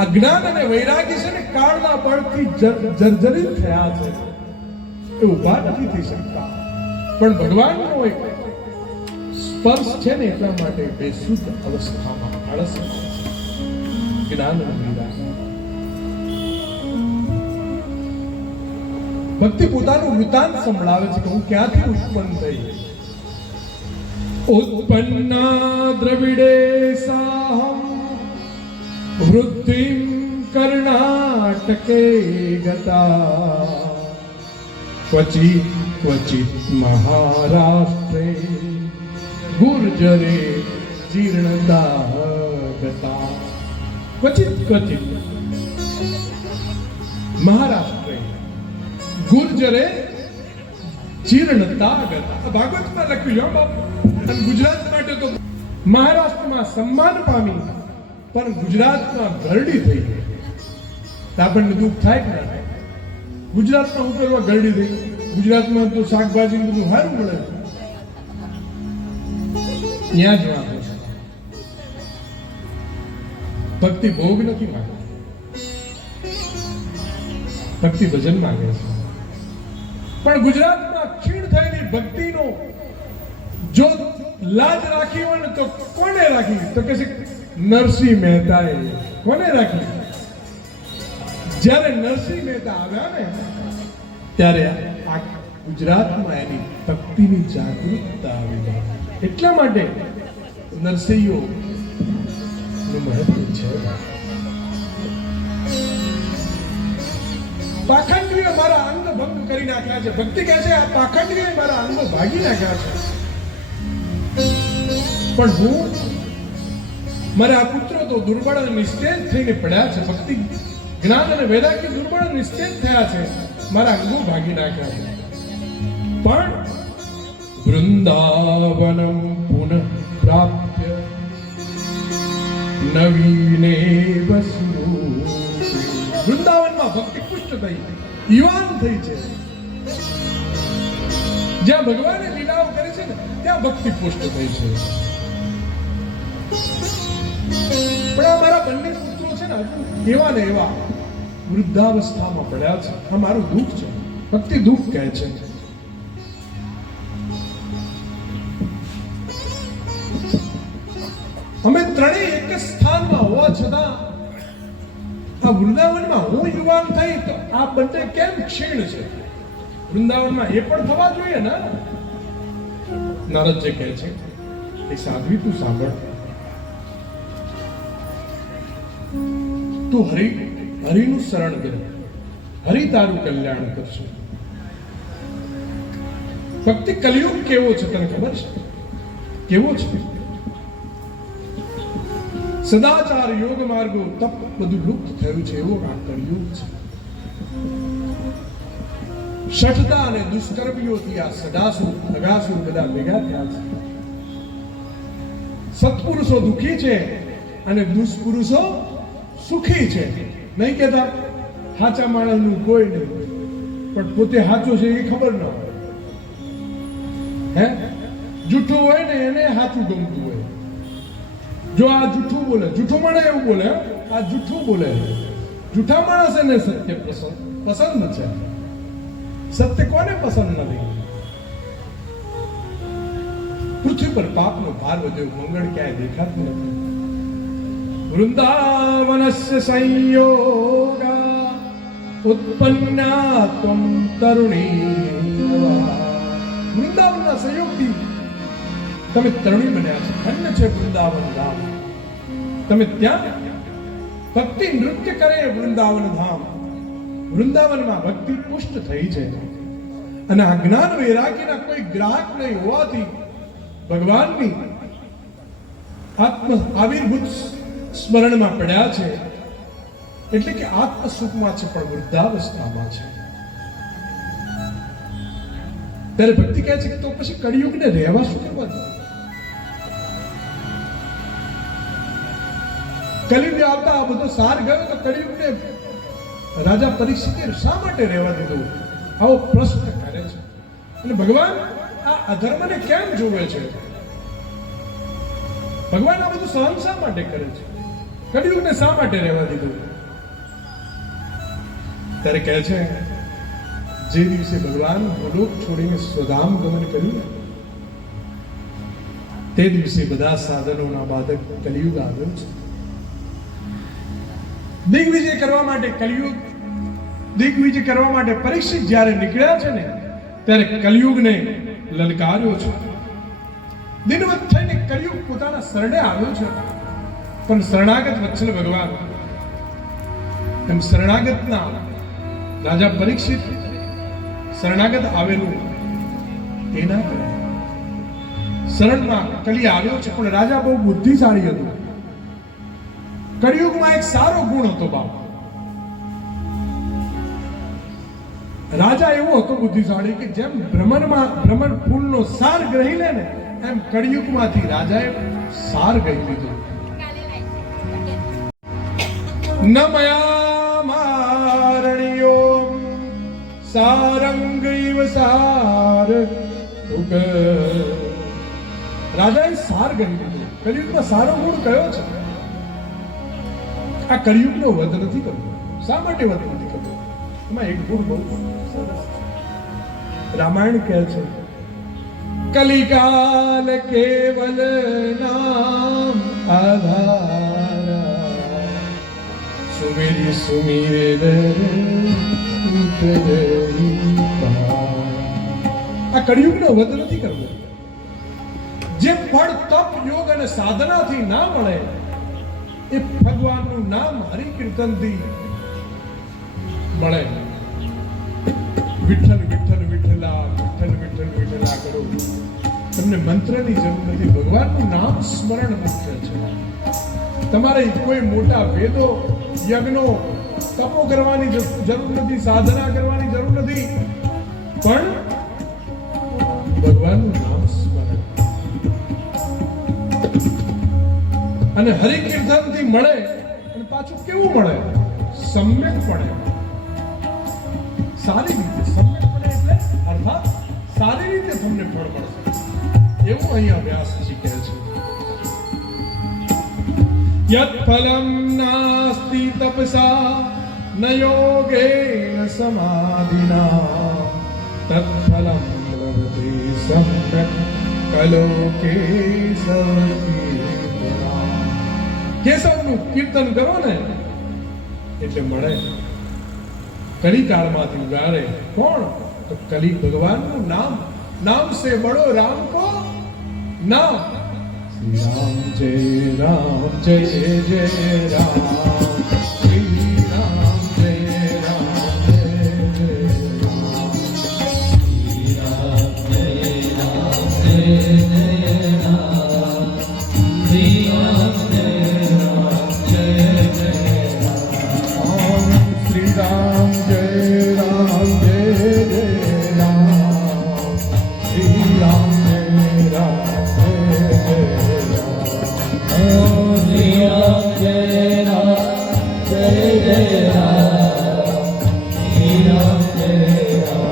આ જ્ઞાન અને વૈરાગ્ય છે ને કાળના બળથી જર્જરિત થયા છે. એ ઉભા નથી થઈ શકતા. પણ ભગવાનનો એક સ્પર્શ છે ને એટલા માટે બેશુદ્ધ અવસ્થામાં આળસ જ્ઞાન અને વૈરાગ્ય. ભક્તિ પોતાનું વૃતાંત સંભળાવે છે કે હું ક્યાંથી ઉત્પન્ન થઈ. ઉત્પન્ના દ્રવિડે સાહમ વૃદ્ધિમ કર્ણાટકે ગતા ક્વચિત મહારાષ્ટ્રે ગુર્જરે જીર્ણતા ગતા. ક્વચિત મહારાષ્ટ્રે ગુર્જરે જીર્ણતા ગતા. ભાગવતમાં લખ્યું બાપ. અને ગુજરાત માટે તો મહારાષ્ટ્રમાં સન્માન પામી, પણ ગુજરાતમાં ગરડી થઈ ગઈ. આપણને દુઃખ થાય કે ના થાય? ગુજરાતમાં હું કરવા ગરડી થઈ? ગુજરાતમાં તો શાકભાજી બધું સારું મળે. ત્યાં જ વાંધો છે. ભક્તિ ભોગ નથી માંગતી, ભક્તિ ભજન માંગે છે. પણ ગુજરાતમાં ક્ષીણ થયેલી ભક્તિનો જો લાજ રાખી હોય ને તો કોને રાખી? તો કે છે નરસિંહ મહેતાએ. કોને રાખી? જ્યારે નરસિંહ મહેતા આવ્યા ને ત્યારે આ ગુજરાતમાં એની ભક્તિની જાગૃતતા આવી ગઈ. એટલા માટે નરસિંહો નું મહત્વ છે. પાખંડીએ મારા અંગ ભંગ કરી નાખ્યા છે. ભક્તિ કહે છે આ પાખંડીએ મારા અંગો ભાગી નાખ્યા છે. પણ હું મારા પુત્રો તો દુર્બળ અને નિસ્તેજ થઈને પડ્યા છે. ભક્તિ જ્ઞાન અને વૈરાગ્ય દુર્બળ નિશ્ચિત થયા છે, મારા અંગો ભાગી નાખ્યા છે. પણ વૃંદાવનમ પુનઃ પ્રાપ્ય નવીને વસુ. વૃંદાવનમાં ભક્તિ પુષ્ટ થઈ, યુવાન થઈ છે. જ્યાં ભગવાને લીલાઓ કરી છે ને ત્યાં ભક્તિ પુષ્ટ થઈ છે. પણ આ મારા બંને પુત્રો છે ને એવા ને એવા વૃદ્ધાવસ્થામાં પડ્યા છે. આ મારું દુઃખ છે. ભક્તિ દુઃખ કહે છે. અમે ત્રણેય એક જ સ્થાનમાં હોવા છતાં આ વૃંદાવનમાં હું યુવાન થઈ તો આ બંને કેમ ક્ષીણ છે? વૃંદાવનમાં એ પણ થવા જોઈએ ને. નારદજી કહે છે કે સાધ્વી તું સાંભળ, તું હરિનું શરણ કર, હરિ તારું કલ્યાણ કરશે. ભક્તિ કલિયુગ કેવો છે તને ખબર છે? કેવો છે? સદાચાર યોગ માર્ગો તપ બધું લુપ્ત થયું છે એવો આ કલિયુગ છે. શઠતા અને દુષ્કર્મીઓથી આ સદાસુર અગાસુર બધા ભેગા થયા છે. સત્પુરુષો દુઃખી છે અને દુષ્પુરુષો સુખી છે. નહીં કહેતા સાચા માણસનું કોઈ નહીં, પણ પોતે સાચો છે એ ખબર ન હોય. હે જૂઠું હોય ને એને સાચું ગમતું હોય. જો આ જૂઠું બોલે, જૂઠું માણસ એવું બોલે, આ જૂઠું બોલે. જૂઠા માણસ એને સત્ય પસંદ છે. સત્ય કોને પસંદ નથી? પૃથ્વી પર પાપનો ભાર વધ્યો, મંગળ ક્યાંય દેખાતું નથી. વૃંદાવનસ્ય સંયોગા ઉત્પન્ના ત્વમ તરુણી. વૃંદાવનના સંયોગથી તમે તરુણી બન્યા છો. ધન્ય છે વૃંદાવન ધામ. તમે ત્યાં ભક્તિ નૃત્ય કરે. વૃંદાવન ધામ, વૃંદાવનમાં ભક્તિ પુષ્ટ થઈ છે. અને આ જ્ઞાન વૈરાગ્યના કોઈ ગ્રાહક નહીં હોવાથી ભગવાનની આત્મ આવિર્ભૂત સ્મરણમાં પડ્યા છે. એટલે કે આત્મ સુખમાં છે પણ વૃદ્ધાવસ્થામાં છે. ત્યારે ભક્તિ કહે છે કે તો પછી કળિયુગને રહેવા શું કરવા દો? કલિયુગ આવતા આ બધો સાર ગયો તો કળિયુગને રાજા પરીક્ષિતે શા માટે રહેવા દીધો? આવો પ્રશ્ન કરે છે. એટલે ભગવાન આ અધર્મને કેમ જોવે છે? ભગવાન આ બધું સહન શા માટે કરે છે? કળિયુગને શા માટે રહેવા દીધું? ત્યારે કહે છે જે દિવસે ભગવાન ગોલોક છોડીને સ્વધામ ગમન કર્યું તે દિવસે બધા સાધનોના બાધક કલિયુગ આવ્યો છે. દિગ્વિજય કરવા માટે કલિયુગ, દિગ્વિજય કરવા માટે પરીક્ષિત જ્યારે નીકળ્યા છે ને ત્યારે કલિયુગને લલકાર્યો છે. દિનવત થઈને કલિયુગ પોતાના શરણે આવ્યો છે. પણ શરણાગત વત્સલ ભગવાન એમ શરણાગતના રાજા પરીક્ષિત શરણાગત આવેલું એ ના કરે. શરણમાં કલી આવ્યો છે પણ રાજા બહુ બુદ્ધિશાળી હતો. કળિયુગમાં એક સારો ગુણ હતો બાપ. રાજા એવો હતો બુદ્ધિશાળી કે જેમ ભ્રમણ ફૂલનો સાર ગ્રહી લે ને એમ કળિયુગમાંથી રાજાએ સાર ગ્રહી લીધો. ન મયા મારણ્યો સારંગૈવ સાર ઉગ. રાજાએ સાર ગ્રહી લીધો. કળિયુગમાં સારો ગુણ કયો છે? આ કળિયુગનો વધ નથી કરવો. શા માટે વધ નથી કરવો? એમાં એક ગુણ બહુ સરસ. રામાયણ કહે છે કલિકાલ કેવલ નામ આધારા સુમેરી સુમેર આ કળિયુગનો વધ નથી કરવો. જે ફળ તપ યોગ અને સાધનાથી ના મળે એ ભગવાનનું નામ હરિકીર્તનથી મળે. વિઠ્ઠલ વિઠ્ઠલ વિઠ્ઠલા વિઠ્ઠલ વિઠ્ઠલ વિઠ્ઠલા કરો. તમને મંત્રની જરૂર નથી. ભગવાનનું નામ સ્મરણ મુખ્ય છે. તમારે કોઈ મોટા વેદો યજ્ઞો તપો કરવાની જરૂર નથી, સાધના કરવાની જરૂર નથી, પણ ભગવાનનું નામ સ્મરણ અને હરિ કીર્તનથી મળે. અને પાછું કેવું મળે? સમ્યકપણે, સારી રીતે. સમ્યકપણે એટલે અર્થાત સારી રીતે તમને ફળ મળશે, એવું અહીંયા વ્યાસજી કહે છે. યત ફલમ નાસ્તિ તપસા ન યોગેન સમાધિના તત ફલમ લભતે સમ્યક કલો કેશવકીર્તના. કેશવનું કીર્તન કરો ને એટલે મળે. કલી કાળમાંથી ઉગારે. કોણ? તો કલી ભગવાનનું નામ. नाम से बड़ो राम को नाम. श्री राम जय राम जय जय राम. श्री राम जय राम जय जय राम. श्री राम जय राम जय जय राम. श्री राम जय राम जय जय राम. श्री राम जय राम जय जय राम. श्री राम जय राम जय जय राम. श्री राम जय राम जय जय राम. श्री राम जय राम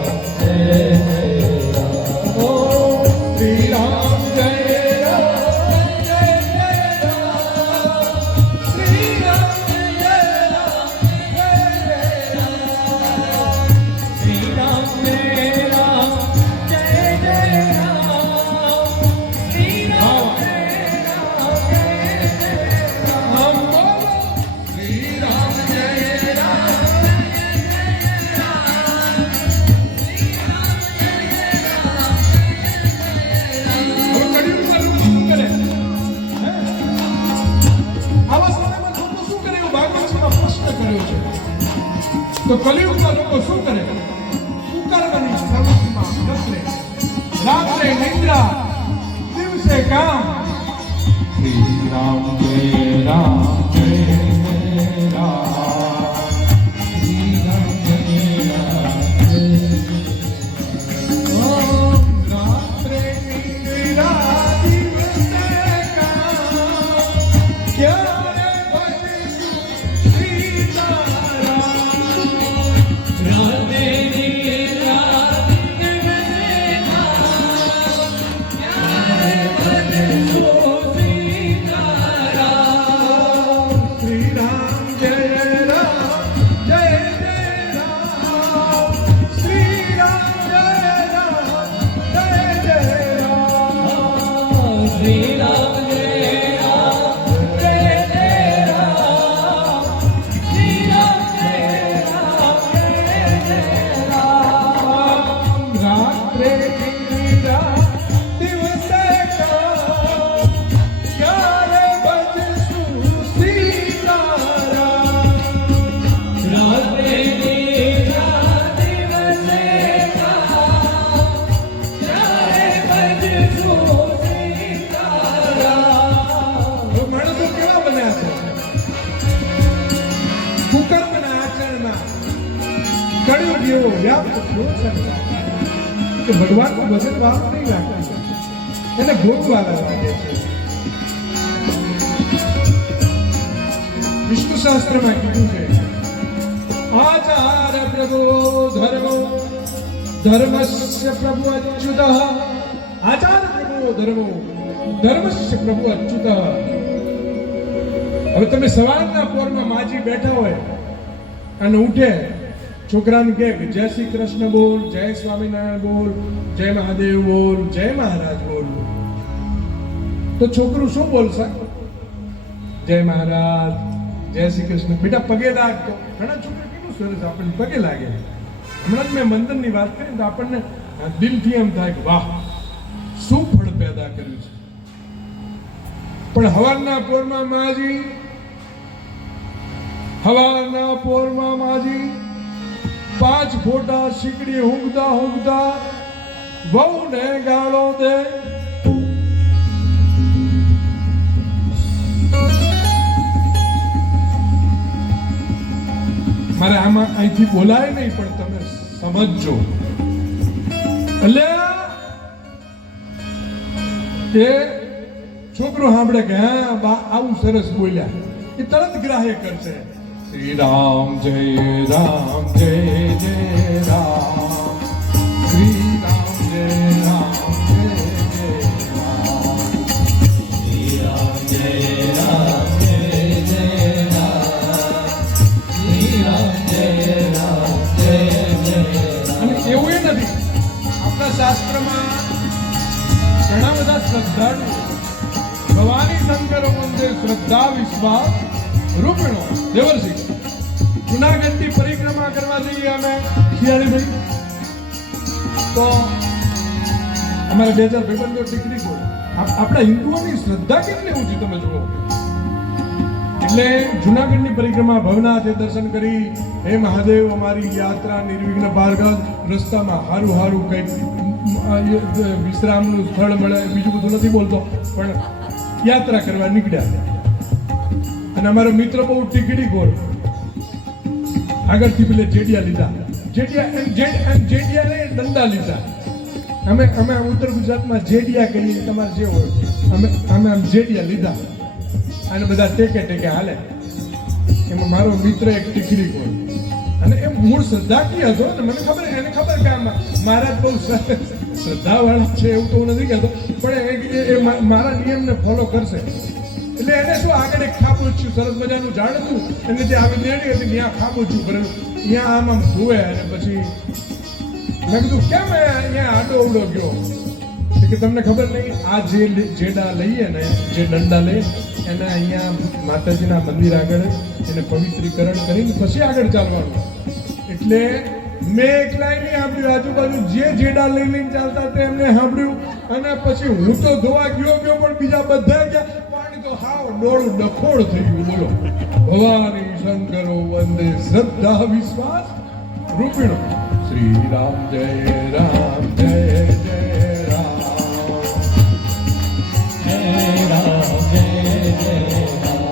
जय जय राम. श्री राम जय राम जय जय राम. श्री राम जय राम जय जय राम. श्री राम जय राम जय जय राम. श्री राम जय राम जय जय राम. श्री राम जय राम તો કલિયુગના લોકો શું કરે? કુકર્મની પ્રવૃત્તિમાં રચરે. રાત્રે નિદ્રા, દિવસે કામ. શ્રી રામ જય રામ જય જય રામ. શ્રી રામ જય રામ જય ઓમ. રાત્રે નિદ્રા, દિવસે કામ. ક્યારે ભજીશું સીતારામ. કળિયુગ એવો વ્યાપ્ત થયો છે કે ભગવાનનું ભજન વાળું નહીં લાગતું, એને ભોગવાલા લાગે છે. વિષ્ણુ શાસ્ત્રમાં કીધું છે, આચાર પ્રભો ધર્મો ધર્મસ્ય પ્રભુ અચ્યુત. આચાર પ્રભો ધર્મો ધર્મસ્ય પ્રભુ અચ્યુત. હવે તમે સવારના પોરમાં માજી બેઠા હોય અને ઉઠે, છોકરાને કહે જય શ્રી કૃષ્ણ બોલ, જય સ્વામિનારાયણ બોલ, જય મહાદેવ બોલ, જય મહારાજ બોલ, તો છોકરું શું બોલશે? જય મહારાજ, જય શ્રી કૃષ્ણ. બેટા પગે લાગતો. ઘણા છોકરા કેટલું સરસ આપણને પગે લાગે. હમણાં જ મેં મંદિરની વાત કરી તો આપણને દિલથી એમ થાય કે વાહ, શું ફળ પેદા કર્યું છે. પણ હવારના પોરમાં માજી, હવારના પોરમાં માજી 5 ફોટા શીકડી ઊંઘતા ઊંઘતા વહુને ગાળો દે. આમાં અહીંથી બોલાય નહીં, પણ તમે સમજજો. એટલે એ છોકરો સાંભળે કે હા બા આવું સરસ બોલ્યા, એ તરત ગ્રાહ્ય કરશે. શ્રી રામ જય રામ જય જય રામ, શ્રી રામ જય રામ જય જય રામ, શ્રી રામ જય રામ જય જય રામ, શ્રી રામ જય રામ જય જય રામ. અને એવું એ નથી, આપણા શાસ્ત્રમાં ઘણા બધા શ્રદ્ધાળુ ભવાની શંકર વંદે શ્રદ્ધા વિશ્વાસ રૂપિણો દેવર્ષિ. જુનાગઢની પરિક્રમા કરવા જઈએ અમે શિયાળીભાઈ, તો અમારે 2000 ભાઈબંધો ટીકડી ગયો. આપણા હિન્દુઓની શ્રદ્ધા કેટલી ઊંચી તમે જુઓ. એટલે જુનાગઢની પરિક્રમા ભવનાથે દર્શન કરી, હે મહાદેવ અમારી યાત્રા નિર્વિઘ્ન પાર કર, રસ્તામાં હારું હારું કંઈક વિશ્રામનું સ્થળ મળે, બીજું બધું નથી બોલતો, પણ યાત્રા કરવા નીકળ્યા. અને અમારો મિત્ર બહુ ટીકડી ગોળ, આગળથી પેલે જેડિયા લીધા, જેડિયા દંડા લીધા. અમે ઉત્તર ગુજરાતમાં જેડિયા કહીએ, તમારે જે હોય, અમે આમ જેડિયા લીધા અને બધા ટેકે ટેકે હાલે. એમાં મારો મિત્ર એક ટીકડી ગોળ, અને એ મૂળ શ્રદ્ધાકીય હતો. અને મને ખબર, એને ખબર કે મહારાજ બહુ શ્રદ્ધાવાળા છે એવું તો હું નથી કહેતો, પણ એ મારા નિયમને ફોલો કરશે. એટલે એને શું આગળ એક ખાબોચ્યું સરસ મજાનું ઝાડ હતું, એને જે આવી નેડી હતી ત્યાં ખાબોચ્યું કરેલું, ત્યાં આમ ધોવે. અને પછી મેં કીધું કેમ અહીંયા આડો અવડો ગયો? કે તમને ખબર નહીં, આ જે જેડા લઈએ ને, જે દંડા લઈએ એને અહીંયા માતાજીના મંદિર આગળ એને પવિત્રીકરણ કરીને પછી આગળ ચાલવાનું. એટલે મેં એકલાય નહીં સાંભળ્યું, આજુબાજુ જે જેડા લઈને ચાલતા તે એમને સાંભળ્યું. અને પછી હું તો ધોવા ગયો પણ બીજા બધા ગયા, પાણી તો હાવ ડોળું ડખોળ થઈ ગયું. બોલો, ભવાની શંકરો વંદે શ્રદ્ધા વિશ્વાસ રૂપિણો. શ્રી રામ જય રામ જય જય રામ, જય રામ જય જય રામ.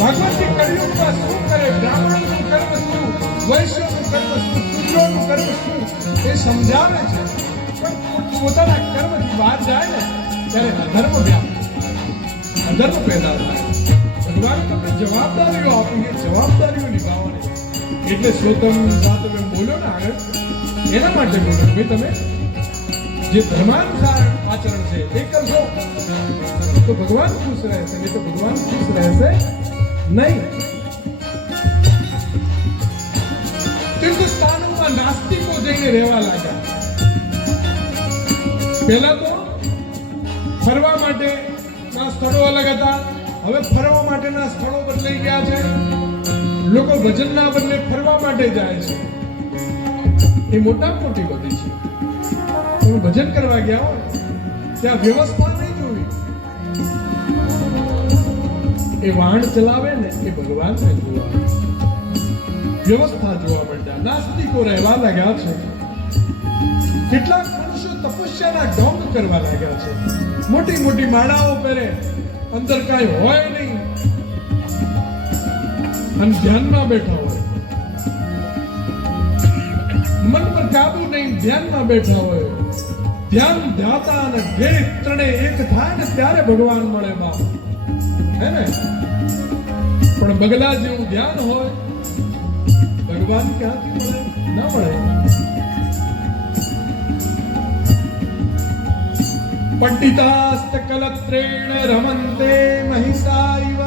ભગવતી કળિયુગમાં શું કરે, બ્રાહ્મણનું કર્મ શું, વૈશ્યનું કર્મ શું, શૂદ્રોનું કર્મ શું, એ સમજાવે છે. પણ પોતાના કર્મથી બહાર જાય ને ત્યારે અધર્મ વ્યાપ, અધર્મ પેદા થાય. ભગવાન તમને જવાબદારીઓ આપી, એ જવાબદારીઓ નિભાવવાની. એટલે સ્લોતમ સાતમ એમ બોલ્યો ને આગળ, એના માટે બોલ્યો ભાઈ તમે જે ધર્માનુસાર આચરણ છે એ કરશો તો ભગવાન ખુશ રહેશે, નહીં તો ભગવાન ખુશ રહેશે નહીં. તીર્થસ્થાનોમાં નાસ્તિકો જઈને રહેવા લાગ્યા. પહેલા તો ફરવા માટેના સ્થળો અલગ હતા, હવે ફરવા માટેના સ્થળો બદલાઈ ગયા છે. લોકો ભજનના બદલે ફરવા માટે જાય છે. એ મોટા મોટી બધી છે. તમે ભજન કરવા ગયા હોય ત્યાં વ્યવસ્થા નહીં જોવી. એ વાહન ચલાવે ને એ ભગવાનને જોવા, વ્યવસ્થા જોવા માંડ્યા. નાસ્તિકો રહેવા લાગ્યા છે. કેટલાક પુરુષો તપસ્યાના ઢોંગ કરવા લાગ્યા છે. મોટી મોટી માળાઓ પહેરે, અંદર કાંઈ હોય નહીં અને ધ્યાનમાં બેઠા હોય. મન પર કાબુ નહીં, ધ્યાનમાં બેઠા હોય. ધ્યાન ધ્યાતા અને ધ્યેય ત્રણે એક થાય ને ત્યારે ભગવાન મળે બાપ, હે ને? પણ બગલા જેવું ધ્યાન હોય, ભગવાન ક્યાંથી મળે? ના મળે. પંડિતાસ્ત કલત્રેણ રમંતે મહિષાઇવ.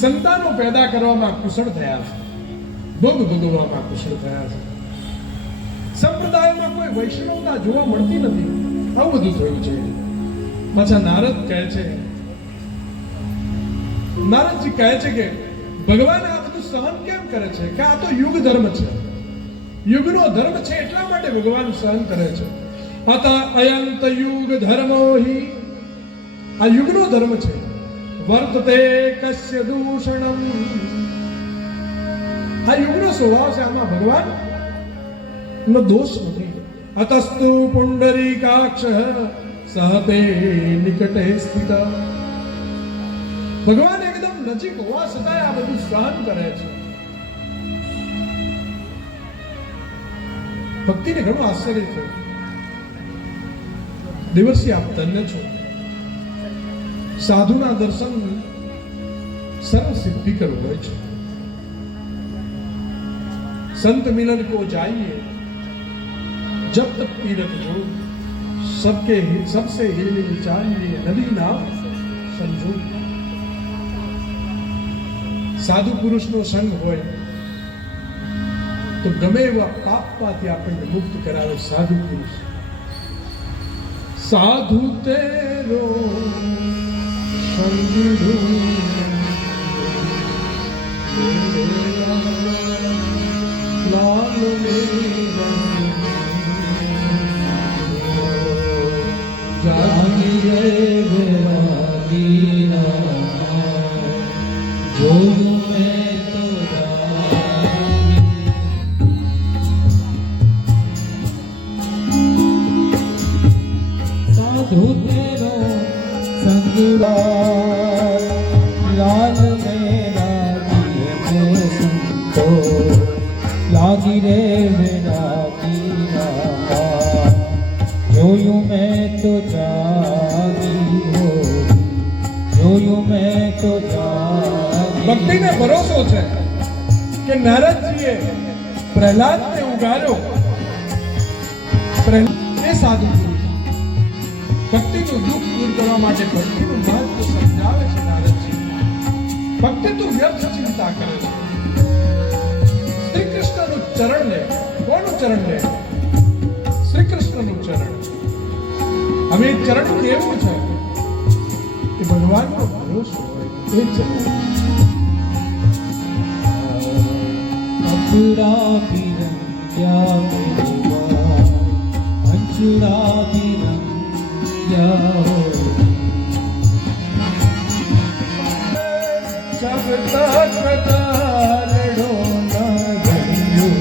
સંતાનો પેદા કરવામાં કુશળ થયા છે, ભોગ ભોગવવામાં કુશળ થયા છે. સંપ્રદાયમાં કોઈ વૈષ્ણવતા જોવા મળતી નથી. આવું બધું થયું છે. પાછા નારદ કહે છે, નારદજી કહે છે કે ભગવાન આ બધું સહન કેમ કરે છે? કે આ તો યુગ ધર્મ છે, યુગનો ધર્મ છે, એટલા માટે ભગવાન સહન કરે છે. અત અયંત યુગ ધર્મો હિ, આ યુગનો ધર્મ છે. વર્તતે કસ્ય દૂષણમ, આ યુગનો સ્વભાવ છે, આમાં ભગવાન નો દોષ નથી. અતસ્તુ પુંડરીકાક્ષ સહતે નિકટે સ્થિત. ભગવાન એકદમ નજીક હોવા છતાં આ બધું સહન કરે છે. ભક્તિને ઘણું આશ્ચર્ય થયું. દેવર્ષિ આપ ધન્ય છો. સાધુના દર્શન સર્વ સિદ્ધિ કર હોય છે. संत मिलन को जाइए जब तक तीरथ जो सबसे हिल चाहिए नदी नाम समझो. साधु पुरुषનો સંગ હોય તો ગમે એવા પાપમાંથી આપણને મુક્ત કરાવે સાધુ પુરુષ. સાધુ તેરો સંગ लाल जागी रे विरागी जो मैं तो साधु तेरो संग लाल मेरा संतो लागी रे विरागी जोयूं मैं तो जागी हो जोयूं मैं तो जागी. ભક્તિને ભરોસો છે કે નારદજીએ પ્રહલાદને ઉગાર્યો. એ સાધુ પુરુષ ભક્તિનું દુઃખ દૂર કરવા માટે ભક્તિનું મહત્વ સમજાવે છે નારદજી. ભક્તિ તું વ્યર્થ ચિંતા કરે છે. શ્રી કૃષ્ણનું ચરણ લે. કોનું ચરણ લે? શ્રી કૃષ્ણનું ચરણ. હવે એ ચરણ કેવું છે? એ ભગવાનનો ભરોસો હોય એ ચરણ. અંચુડા પીરમ ક્યા મેરી અંચુડા પીરમ ક્યા જગતા કદા લડો ના ગયું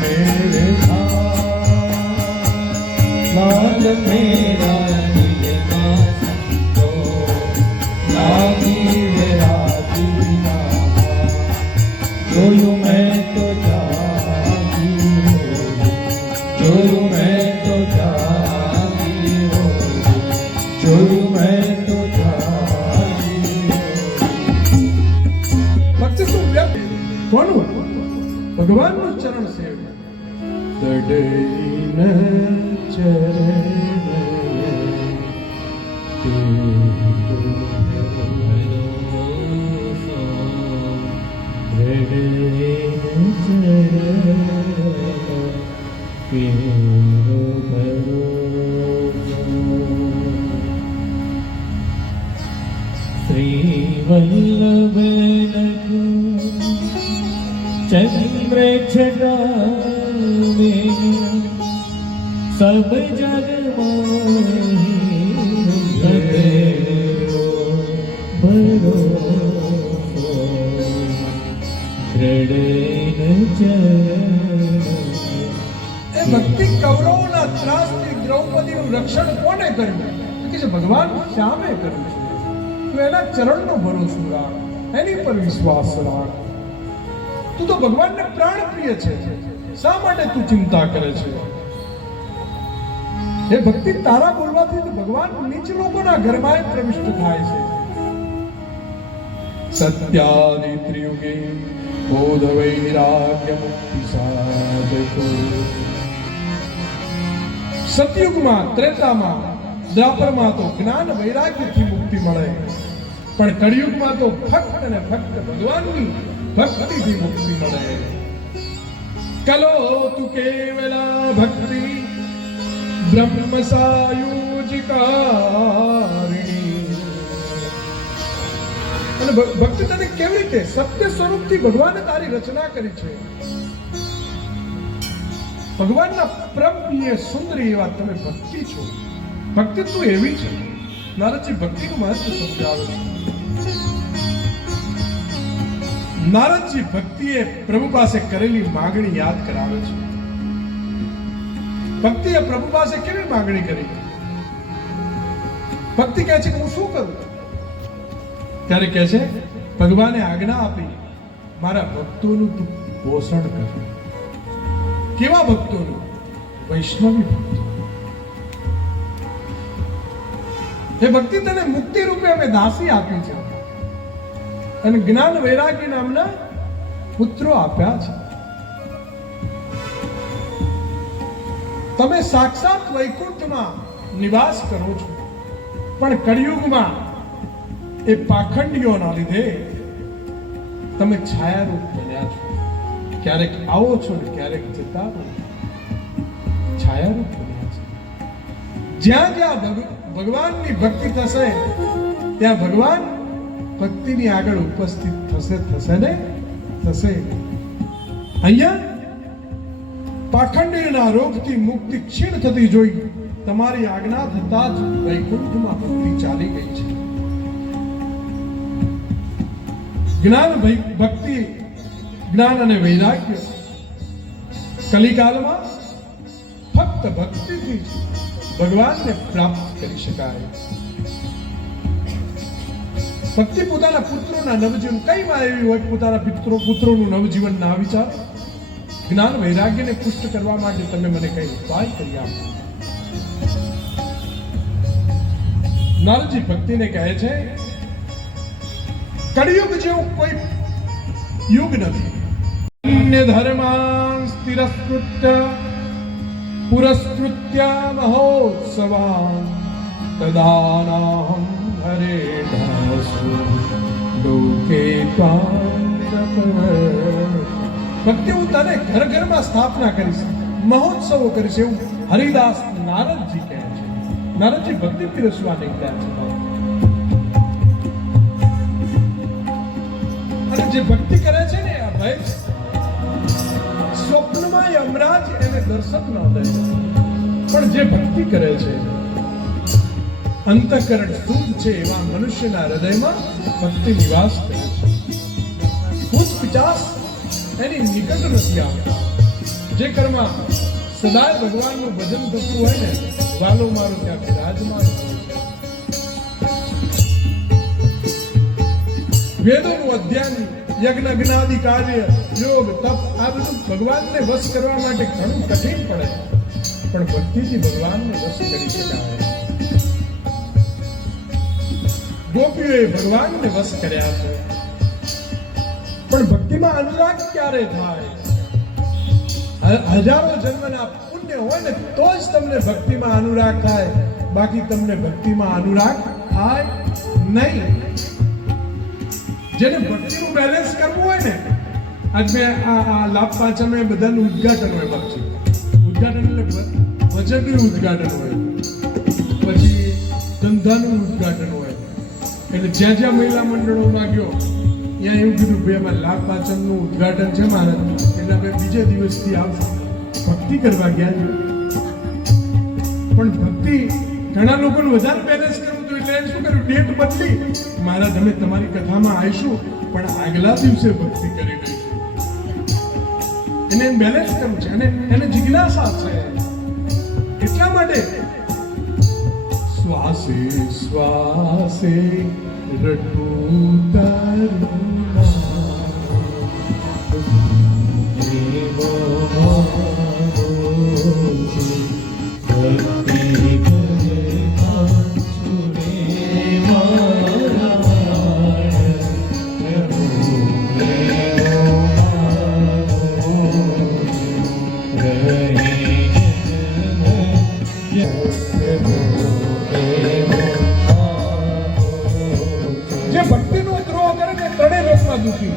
મેરે लाल मेरा नीलका संतो लागी विरागी जोयूं मैं तो जागी हो जोयूं मैं तो जागी हो जोयूं मैं तो जागी हो. ભક્તિ તું વ્યક્તિ કોનું? ભગવાનનું ચરણ સેવ. દડઈન श्री वल्लभ चंद्र छटा सब जग એ ભક્તિ કૌરવોના ત્રાસથી દ્રૌપદીનું રક્ષણ કોને કર્યું? કે જે ભગવાન શ્યામે કર્યું છે. તું એના ચરણનો ભરોસો રાખ, એની પર વિશ્વાસ રાખ. તું તો ભગવાનને પ્રાણ પ્રિય છે. શા માટે તું ચિંતા કરે છે? એ ભક્તિ તારા બોલવાથી તો ભગવાન નીચ લોકોના ઘરમાં પ્રવિષ્ટ થાય છે. સત્યાદિ ત્રિયુગે બોધ વૈરાગ્ય મુક્તિ સાધકો. સતયુગમાં, ત્રેતામાં, દ્વાપરમાં તો જ્ઞાન વૈરાગ્યથી મુક્તિ મળે, પણ કળિયુગમાં તો ફક્ત ને ફક્ત ભગવાનની ભક્તિથી મુક્તિ મળે. કલો તુ કેવલા ભક્તિ બ્રહ્મ સાયુજિકારિણી. અને ભક્તિ તને કેવી રીતે? સત્ય સ્વરૂપથી ભગવાને તારી રચના કરી છે. ભગવાનના પરમ પ્રિય સુંદરી એવા તમે ભક્તિ છો. ભક્તિ તું એવી છે. નારદજી ભક્તિનું મહત્વ સમજાવે છે. નારદજી ભક્તિએ પ્રભુ પાસે કરેલી માંગણી યાદ કરાવે છે. ભક્તિએ પ્રભુ પાસે કેવી માંગણી કરી? ભક્તિ કહે છે કે હું શું કરું? ત્યારે કહે છે ભગવાને આજ્ઞા આપી મારા ભક્તોનું તું પોષણ કર. કેવા ભક્તોનું? વૈષ્ણવી ભક્તો. એ ભક્તિ તને મુક્તિ રૂપે અમે દાસી આપી છે અને જ્ઞાન વૈરાગી નામના પુત્રો આપ્યા છે. તમે સાક્ષાત વૈકુંઠમાં નિવાસ કરો છો, પણ કળિયુગમાં એ પાખંડીઓના લીધે તમે છાયારૂપ બન્યા છો. ક્યારેક આવો છો ને ક્યારેક જતા રહો. છાયારૂપ બન્યા છે. જ્યાં જ્યાં ભગવાનની ભક્તિ થશે ત્યાં ભગવાન ભક્તિની આગળ ઉપસ્થિત થશે ને થશે. અહીંયા પાખંડીના રોગથી મુક્તિ ક્ષીણ થતી જોઈ તમારી આજ્ઞા થતા જ વૈકુંઠમાં ભક્તિ ચાલી ગઈ છે. જ્ઞાન ભક્તિ, જ્ઞાન અને વૈરાગ્ય કલિકાલમાં ફક્ત ભક્તિથી જ ભગવાનને પ્રાપ્ત કરી શકાય. ભક્તિ પોતાના પુત્રોના નવજીવન, કઈ માં એવી હોય પોતાના પુત્રોનું નવજીવન ના વિચાર? જ્ઞાન વૈરાગ્યને પુષ્ટ કરવા માટે તમે મને કઈ ઉપાય કરી આપો. નારદજી ભક્તિને કહે છે કળિયુગ જેવું કોઈ યુગ નથી. અન્ય ધર્માન સ્થિરસ્કૃત્ય પુરસ્કૃત્ય મહોત્સવાન તદાનાહમ હરેણાસુ લોકે ત્વાં ભક્તિ હું તને ઘર ઘરમાં સ્થાપના કરીશ, મહોત્સવો કરીશ, એવું હરિદાસ નારદજી કહે છે. નારદજી ભક્તિ પીરસવા નીકળ્યા છે. અને જે ભક્તિ કરે છે ને આ ભાઈ સ્વપ્નમાં યમરાજ એને દર્શન ન દે, પણ જે ભક્તિ કરે છે અંતઃકરણ શુદ્ધ છે એવા મનુષ્યના હૃદયમાં ભક્તિ નિવાસ કરે છે. ભૂત પિચાસ એની નિકટ નથી આવતા. જે કર્મમાં સદાય ભગવાનનું ભજન થતું હોય ને વાલો મારો ત્યાં બિરાજમાન હોય છે. વેદોનું અધ્યયન, યજ્ઞ જ્ઞાદિ કાર્ય, યોગ, તપ આ બધું ભગવાનને વશ કરવા માટે ઘણું કઠિન પડે, પણ ભક્તિથી ભગવાનને વશ કરી શકાય. ગોપીઓએ ભગવાનને વશ કર્યા છે, પણ ભક્તિમાં અનુરાગ ક્યારે થાય? હજારો જન્મના પુણ્ય હોય ને તો જ તમને ભક્તિમાં અનુરાગ થાય, બાકી તમને ભક્તિમાં અનુરાગ થાય નહીં. જેને ભક્તિનું બેલેન્સ કરવું હોય ને, આજે આ લાભ પાંચમે બધાનું ઉદ્ઘાટન હોય. ભક્તિ ઉદ્ઘાટન એટલે વચનનું ઉદ્ઘાટન હોય, પછી ધંધાનું ઉદ્ઘાટન હોય. એટલે જ્યાં જ્યાં મહિલા મંડળોમાં ગયો ત્યાં એવું કીધું ભાઈ અમારે લાભ પાંચમનું ઉદ્ઘાટન છે મારે, એટલે આપણે બીજે દિવસથી આવશું. ભક્તિ કરવા ગયા છે, પણ ભક્તિ ઘણા લોકોને વધારે બેલેન્સ કરવું હતું એટલે શું કર્યું, ડેટ બદલી. મહારાજ અમે તમારી કથામાં આવીશું પણ આગલા દિવસે ભક્તિ કરી દઈશું. એને બેલેન્સ કરવું છે અને એને જિજ્ઞાસા છે. એટલા માટે શ્વાસે શ્વાસે રટું તારું જે ભક્તિનો દ્રોહ કરે ને ત્રણેય લોકમાં દુઃખી.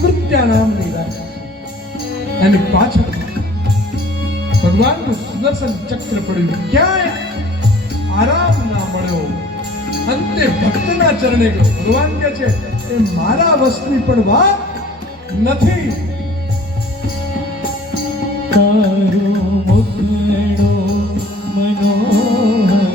કૃત્યા નામની રાશિ એની પાછળ ભગવાનનું સુદર્શન ચક્ર પડ્યું, ક્યાંય આરામ ના મળ્યો. અંતે ભક્તના ચરણે ગયો. ભગવાન કહે છે એ મારા વસ્તુની પણ વાત નથી. તારું મુખડો મનોહર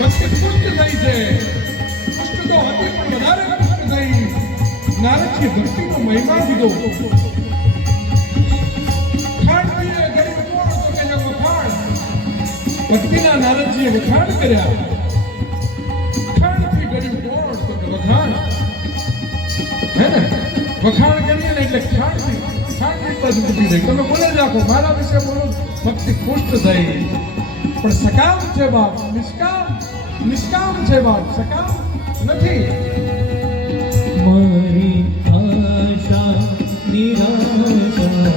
ભક્તિ પુષ્ટ થઈ છે. પુષ્ટ તો હતી પણ વધારે પુષ્ટ થઈ. નારદજી ભક્તિનો મહિમા દીધો. વખાણ કરીએ ગરીબ કોણ તો કે વખાણ. ભક્તિના નારદજીએ વખાણ કર્યા. વખાણથી ગરીબ કોણ તો કે વખાણ. હે ને વખાણ કરીએ ને એટલે ખાણથી બાજુ તૂટી જાય. તમે બોલે જ રાખો મારા વિશે બોલો. ભક્તિ પુષ્ટ થઈ પણ સકામ છે બાપ. નિષ્કામ છે બાપ, સકામ નથી. મારી આશા નિરાશા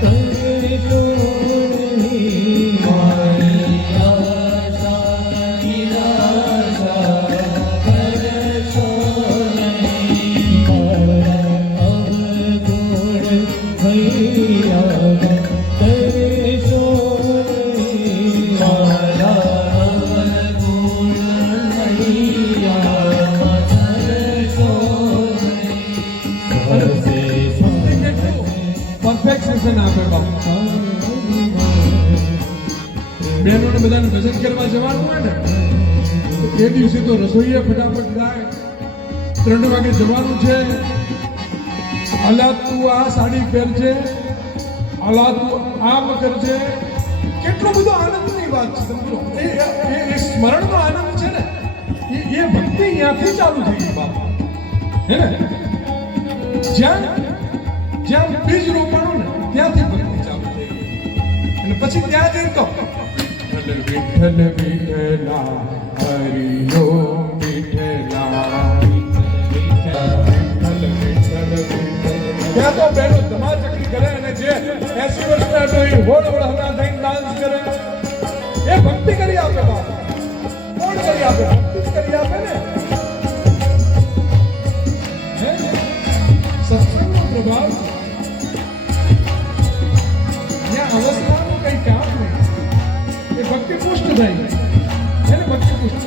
કરશો નહીં. મારી આશા નિરાશા કરશો નહીં. મારા અવગુણ ભૈયા કરશો નહીં. મારા અવગુણ ભૈયા કરશો પરફેક્શન આપે બાપ. બહેનોને બધાને ભજન કરવા જવાનું હોય ને એ દિવસે તો રસોઈએ ફટાફટ જાય. 3 વાગે જવાનું છે. અલા તું આ સાડી પહેરજે, અલા તું આમ કરજે. કેટલો બધો આનંદની વાત છે. સમજો એ સ્મરણનો આનંદ છે ને એ ભક્તિ ત્યાંથી ચાલુ થઈ ગઈ બાપ. હે ને જ્યાં બીજ રોપાણું ને ત્યાંથી ભક્તિ ચાલુ થઈ ગઈ. અને પછી ત્યાં જઈને તો વિઠ્ઠલ વિઠ્ઠલા હરિ ઓમ વિઠ્ઠલા વિઠ્ઠલ વિઠ્ઠલ. ત્યાં તો બહેનો ધમાચકડી કરે અને જે 80 વર્ષના હતો એ હોળ હમણાં થઈને ડાન્સ કરે. એ ભક્તિ કરી આપે બાપ. કોણ કરી આપે? ભક્તિ જ કરી આપે ને. સત્સંગનો પ્રભાવ ત્યાં અવસ્થાનું કઈ કામ નહીં. એ ભક્તિ પુષ્ટ થઈ એને ભક્તિ પુષ્ટ.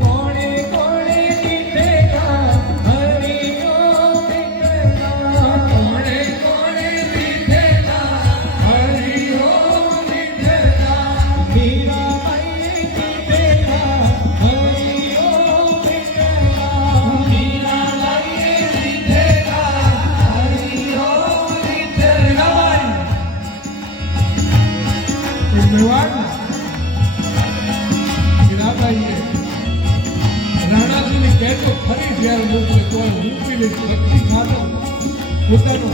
કોણે કોણે દીધેલા હરિ ઓમ વિઠ્ઠલા. કોણે કોણે દીધેલા હરિ ઓમ વિઠ્ઠલા. મીરાબાઈએ દીધેલા હરિ ઓમ વિઠ્ઠલા. મીરાબાઈએ દીધેલા હરિ ઓમ વિઠ્ઠલા. એ મેવાડના મીરાબાઈએ રાણાજીને કહેતો ફરી જ્યારે મોકલે તો હું પી લઈશ ભક્તિ ખાતો પોતાનો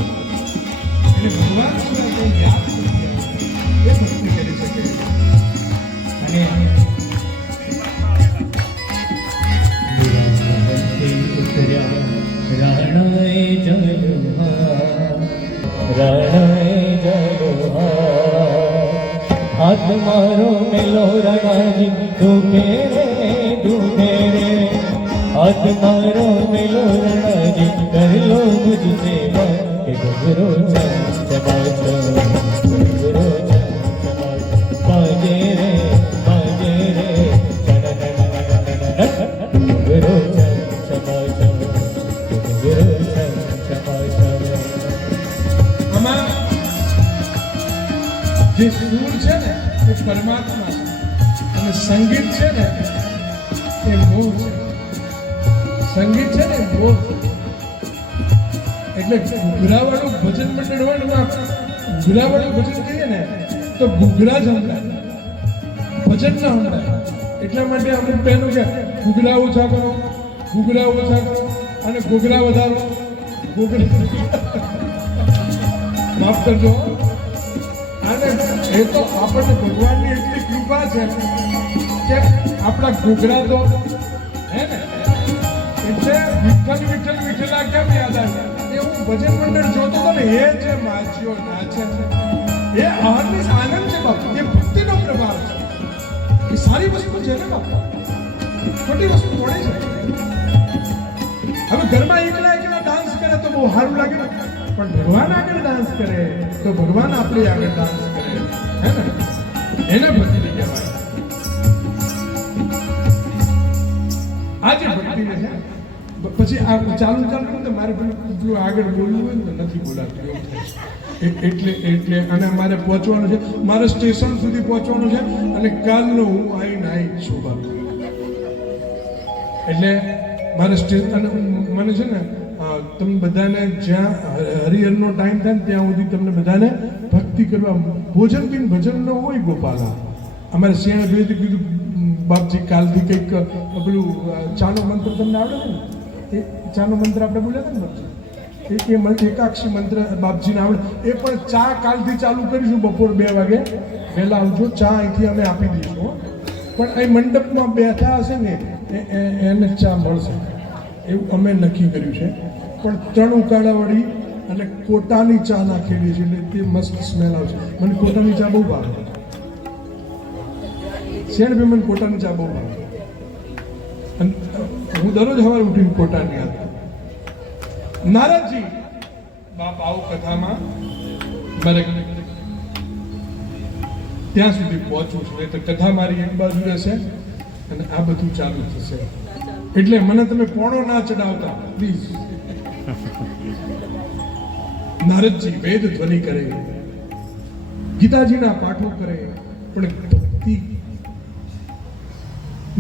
એને ભગવાન સિવાય કોઈ યાદ નથી આવતું. એ ભક્તિ કરી શકે. અને રાણાએ જલુહા હાથ મારો મેલો રાણાજી દુખે રે. હાથ મારો મેલો રાણાજી કરલો મુझ સેવા કે ગુગરો ચમાચો ગુગરો ચમાચો બાજે રે ગુગરો ચમાચો ગુગરો ચમાચો. આમાં જે સૂર છે ને એ પરમાત્મા છે અને સંગીત છે ને એ મોહ છે. સંગીત છે ને એ મોહ છે. એટલે ઘૂઘરાવાળું ભજન મંડળ હોય ને ઘૂઘરાવાળું ભજન કહીએ ને તો ઘૂઘરા જ સંભળાય, ભજન ના સંભળાય. એટલા માટે અમુક બહેનો કે ઘૂઘરા ઓછા કરો, ઘૂઘરા ઓછા કરો અને ઘૂઘરા વધારો. ઘૂઘરા માફ કરજો. અને એ તો આપણને ભગવાનની એટલી કૃપા છે કે આપણા ઘૂઘરા તો હે ને એટલે વિઠ્ઠલ વિઠ્ઠલા કેમ યાદ આવે? એ હું ભજન મંડળ જોતો હતો ને એ જે માછીઓ નાચે છે એ આનંદ છે બાપુ. એ ભક્તિનો પ્રભાવ છે. એ સારી વસ્તુ છે ને બાપુ, ખોટી વસ્તુ થોડી છે. હવે ઘરમાં એકલા ડાન્સ કરે તો બહુ સારું લાગે ને, પણ ભગવાન આગળ ડાન્સ કરે તો ભગવાન આપણી આગળ ડાન્સ કરે. હે ને એને ભક્તિ કહેવાય. આજે ભક્તિને છે પછી આ ચાલુ તો મારે પેલું આગળ બોલવું હોય ને તો નથી બોલાતું એવું થાય. એટલે અને મારે પહોંચવાનું છે, મારે સ્ટેશન સુધી પહોંચવાનું છે અને કાલનો હું આવી છું બાપ. એટલે મારે સ્ટેશન મને છે ને તમે બધાને જ્યાં હરિહરનો ટાઈમ થાય ને ત્યાં સુધી તમને બધાને ભક્તિ કરવા ભોજન પીને ભજન ન હોય ગોપાલા. અમારે શિયાળે બે કીધું બાપજી કાલથી કંઈક પેલું ચાનો મંત્ર તમને આવડે છે ને, એ ચાનો મંત્ર આપણે બોલ્યા હતા ને બાપજી, એકાક્ષી મંત્ર બાપજીને આવડે, એ પણ ચા કાલથી ચાલુ કરીશું. બપોર 2 વાગે વહેલા આવજો, ચા અહીંથી અમે આપી દઈશું. પણ અહીં મંડપમાં બેઠા હશે ને એને ચા મળશે એવું અમે નક્કી કર્યું છે. પણ 3 ઉકાળાવાળી અને કોટાની ચા નાખેલી છે એટલે તે મસ્ત સ્મેલ આવશે. મને કોટાની ચા બહુ ભાવે. શેણભાઈ મને કોટાની ચા બહુ ભાવે. અને હું દરરોજ સવારે ઉઠીને કોટાની આપું. નારદજી બાપ આવો કથામાં મારે ત્યાં સુધી પહોંચવું છું, એટલે કથા મારી એક બાજુ રહેશે અને આ બધું ચાલુ થશે. એટલે મને તમે પોણો ના ચડાવતા પ્લીઝ. નારદજી વેદ ધ્વનિ કરે, ગીતાજીના પાઠો કરે, પણ ભક્તિ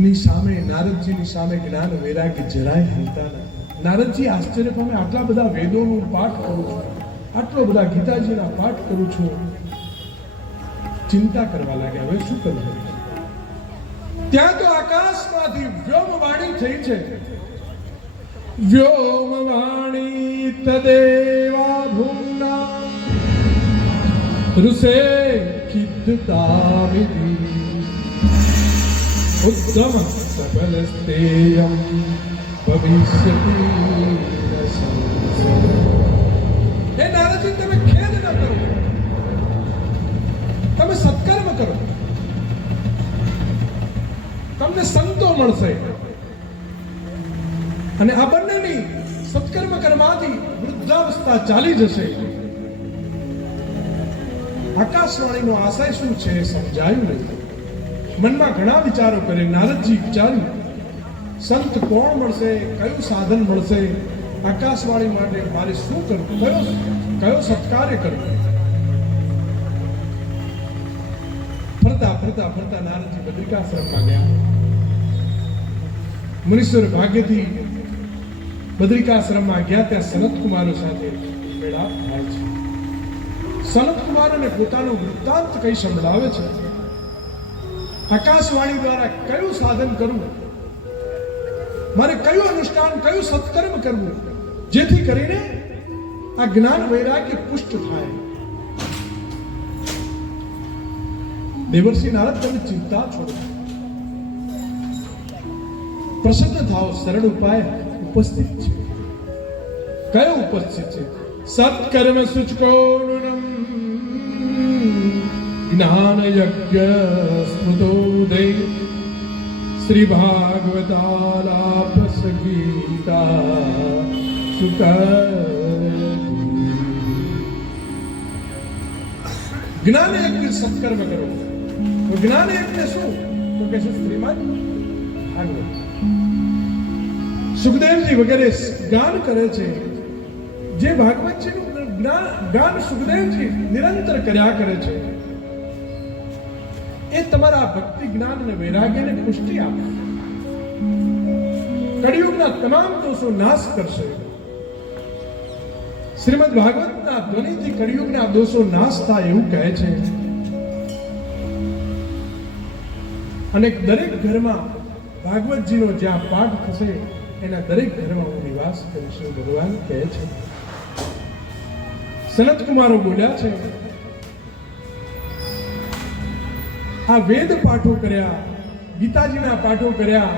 ની સામે, નારદજીની સામે જ્ઞાન વૈરાગ્ય જરાય હલતા નથી. નારદજી આશ્ચર્ય પામે, આટલા બધા વેદોનું પાઠ કરું છું, આટલો બધા ગીતાજીના પાઠ કરું છું. ચિંતા કરવા લાગ્યા, હવે શું કરવું? ત્યાં તો આકાશમાંથી વ્યોમવાણી થઈ છે. વ્યોમવાણી તદેવા ભૂમ્ના ઋષે ખિદ્ધતા વિધિ ઉત્તમ સફલસ્તેયં ભવિષ્યતિ ન સંશય. હે નારદજી, તમે ખેદ ન કરો, તમે સત્કર્મ કરો, તમને સંતો મળશે. અને આ બંનેની સત્કર્મ કરવાથી વૃદ્ધાવસ્થા ચાલી જશે. આકાશવાણીનો આશય શું છે સમજાયું નહીં. મનમાં ઘણા વિચારો કરે. નારદજી વિચાર્યું, સંત કોણ મળશે, કયું સાધન મળશે, આકાશવાણી માટે મારે શું કરવું, કયો સત્કાર્ય કરવું. ફરતા ફરતા ફરતા નારદજી બદ્રિકાશ્રમમાં ગયા. મુનીશ્વર ભાગ્યથી બદ્રિકાશ્રમમાં ગયા. ત્યાં સનત કુમારો સાથે મેળાપ થાય છે. સનત કુમારોને પોતાનો વૃત્તાંત કઈ સંભળાવે છે. આકાશવાણી દ્વારા કયું સાધન કરવું, મારે કયું અનુષ્ઠાન, કયું સત્કર્મ કરવું, જેથી કરીને આ જ્ઞાન વૈરાગ્ય પુષ્ટ થાય. દેવર્ષિ નારદ, તમે ચિંતા છોડો, પ્રસન્ન થાઓ. સરળ ઉપાય ઉપસ્થિત છે. કયો ઉપસ્થિત છે? સત્કર્મ શુચકો જ્ઞાન યજ્ઞ સ્મૃતોદય શ્રી ભાગવતાલાપ સગીતા સુખ. જ્ઞાન યજ્ઞ સત્કર્મ કરો. તો જ્ઞાન યજ્ઞ શું? તો કે છે શ્રીમદ ભાગવત. સુખદેવજી વગેરે ગાન કરે છે. જે ભાગવતજીનું ગાન સુખદેવજી નિરંતર કર્યા કરે છે, એ તમારા ભક્તિ જ્ઞાન અને વૈરાગ્યને પુષ્ટિ આપે. કળિયુગના તમામ દોષો નાશ કરશે. શ્રીમદ ભાગવતના ધ્વનિથી કળિયુગના દોષો નાશ થાય એવું કહે છે. અને દરેક ઘરમાં ભાગવતજીનો જ્યાં પાઠ થશે એના દરેક ઘરમાં હું નિવાસ કરીશ, ભગવાન કહે છે. સનત કુમારો બોલ્યા છે, આ વેદ પાઠો કર્યા, ગીતાજીના પાઠો કર્યા,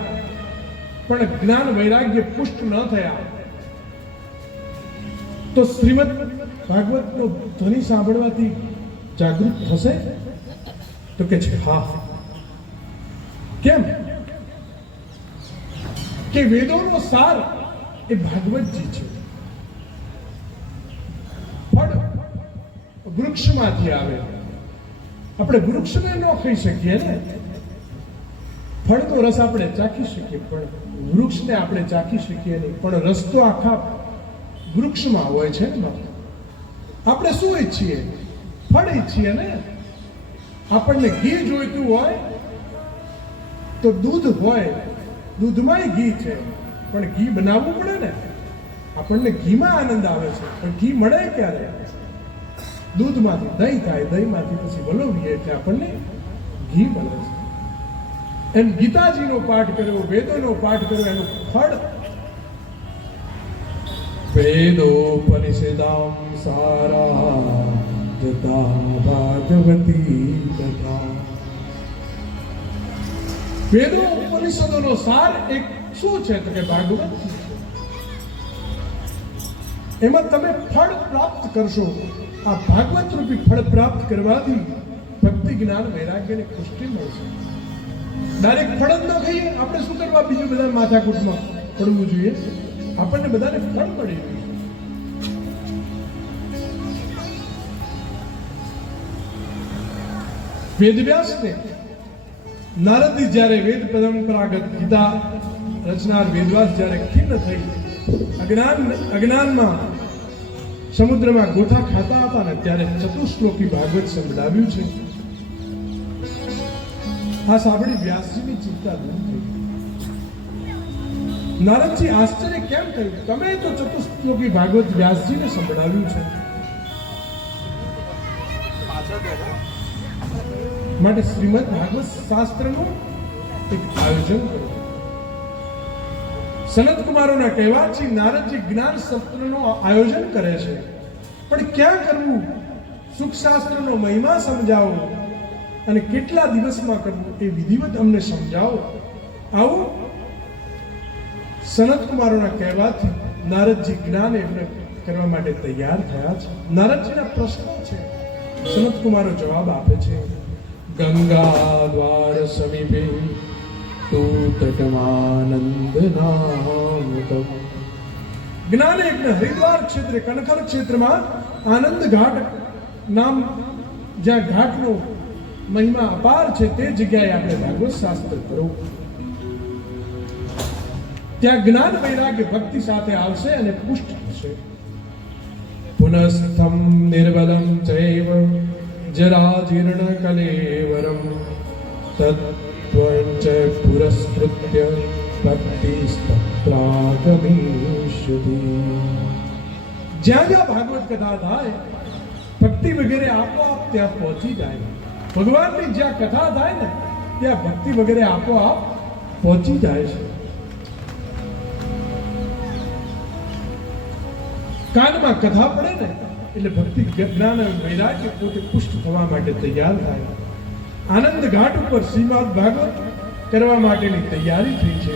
પણ જ્ઞાન વૈરાગ્ય પુષ્ટ ન થયા, તો શ્રીમદ ભાગવતનો ધ્વનિ સાંભળવાથી જાગૃત થશે? તો કે છે હા. કેમ? કે વેદોનો સાર એ ભાગવતજી છે. ફળ વૃક્ષમાંથી આવે. આપણે વૃક્ષને ન ખાઈ શકીએ ને, ફળનો રસ આપણે ચાખી શકીએ, પણ વૃક્ષને આપણે ચાખી શકીએ નહીં. પણ રસ તો આખા વૃક્ષમાં હોય છે ને બાપ. આપણે શું ઈચ્છીએ? ફળ ઈચ્છીએ ને. આપણને ઘી જોઈતું હોય તો દૂધ હોય, દૂધમાંય ઘી છે, પણ ઘી બનાવવું પડે ને. આપણને ઘીમાં આનંદ આવે છે, પણ ઘી મળે ક્યારે? દૂધમાંથી દહીં થાય, દહીંમાંથી પછી વલોવીએ એટલે આપણને ઘી મળે છે. એમ ગીતાજીનો પાઠ કર્યો, વેદોનો પાઠ કર્યો, એનું ફળ વેદોપનિષદામ સારા જતા ભાગવતી કથા. વેદો ઉપનિષદોનો સાર એક શું છે તો કે ભાગવત. એમાં તમે ફળ પ્રાપ્ત કરશો. આ ભાગવત રૂપી ફળ પ્રાપ્ત કરવાથી ભક્તિ, જ્ઞાન, વૈરાગ્ય ને પુષ્ટિ મળશે. ડાયરેક્ટ ફળ જ ન ખાઈએ, આપણે શું કરવા બીજું બધા માથાકૂટમાં પડવું જોઈએ? આપણને બધાને ફળ મળી રહ્યું. વેદવ્યાસને નારદજી જ્યારે વેદ પરંપરાગત ગીતા રચનાર વેદવ્યાસ જ્યારે ખિન્ન થઈ અજ્ઞાનમાં સમુદ્રમાં ગોથા ખાતા હતા ને ત્યારે ચતુશ્લોકી ભાગવત સંભળાવ્યું છે. આ સાંભળી વ્યાસજીની ચિંતા દૂર થઈ. નારદજી આશ્ચર્ય કેમ થયું? તમે તો ચતુશ્લોકી ભાગવત વ્યાસજીને સંભળાવ્યું છે, માટે શ્રીમદ ભાગવત શાસ્ત્રનું એક આયોજન કરો. સનત કુમારોના કહેવાથી નારદજી જ્ઞાન સત્રનું આયોજન કરે છે. પણ ક્યાં કરવું? સુખ શાસ્ત્રનો મહિમા સમજાવો અને કેટલા દિવસમાં કરવું એ વિધિવત અમને સમજાવો. આવું સનત કુમારોના કહેવાથી નારદજી જ્ઞાન એમને કરવા માટે તૈયાર થયા છે. નારદજીના પ્રશ્નો છે, સનત કુમારો જવાબ આપે છે. ગંગા દ્વાર સમીપે તૂતટમાનંદ નામકમ. જ્ઞાન યજ્ઞ હરિદ્વાર ક્ષેત્રે કનખર ક્ષેત્રમાં આનંદ ઘાટ નામ જ્યાં ઘાટનો મહિમા અપાર છે તે જગ્યાએ આપણે ભાગવત શાસ્ત્ર કરવું. ત્યાં જ્ઞાન, વૈરાગ્ય, ભક્તિ સાથે આવશે અને પુષ્ટ થશે. પુનઃસ્થમ નિર્બલમ ચૈવ જરાજીર્ણ કલેવરમ તત્વંચ પુરસ્કૃત્ય ભક્તિસ્તત્રાગમિષ્યતિ. જ્યાં જ્યાં ભાગવત કથા થાય ભક્તિ વગેરે આપોઆપ ત્યાં પહોંચી જાય. ભગવાનની જ્યાં કથા થાય ને ત્યાં ભક્તિ વગેરે આપોઆપ પહોંચી જાય છે. કાનમાં કથા પડે ને એટલે ભક્તિ, જ્ઞાન અને વૈરાગ્ય પોતે પુષ્ટ થવા માટે તૈયાર થાય. આનંદ ઘાટ ઉપર શ્રીમદ ભાગવત કરવા માટેની તૈયારી થઈ છે.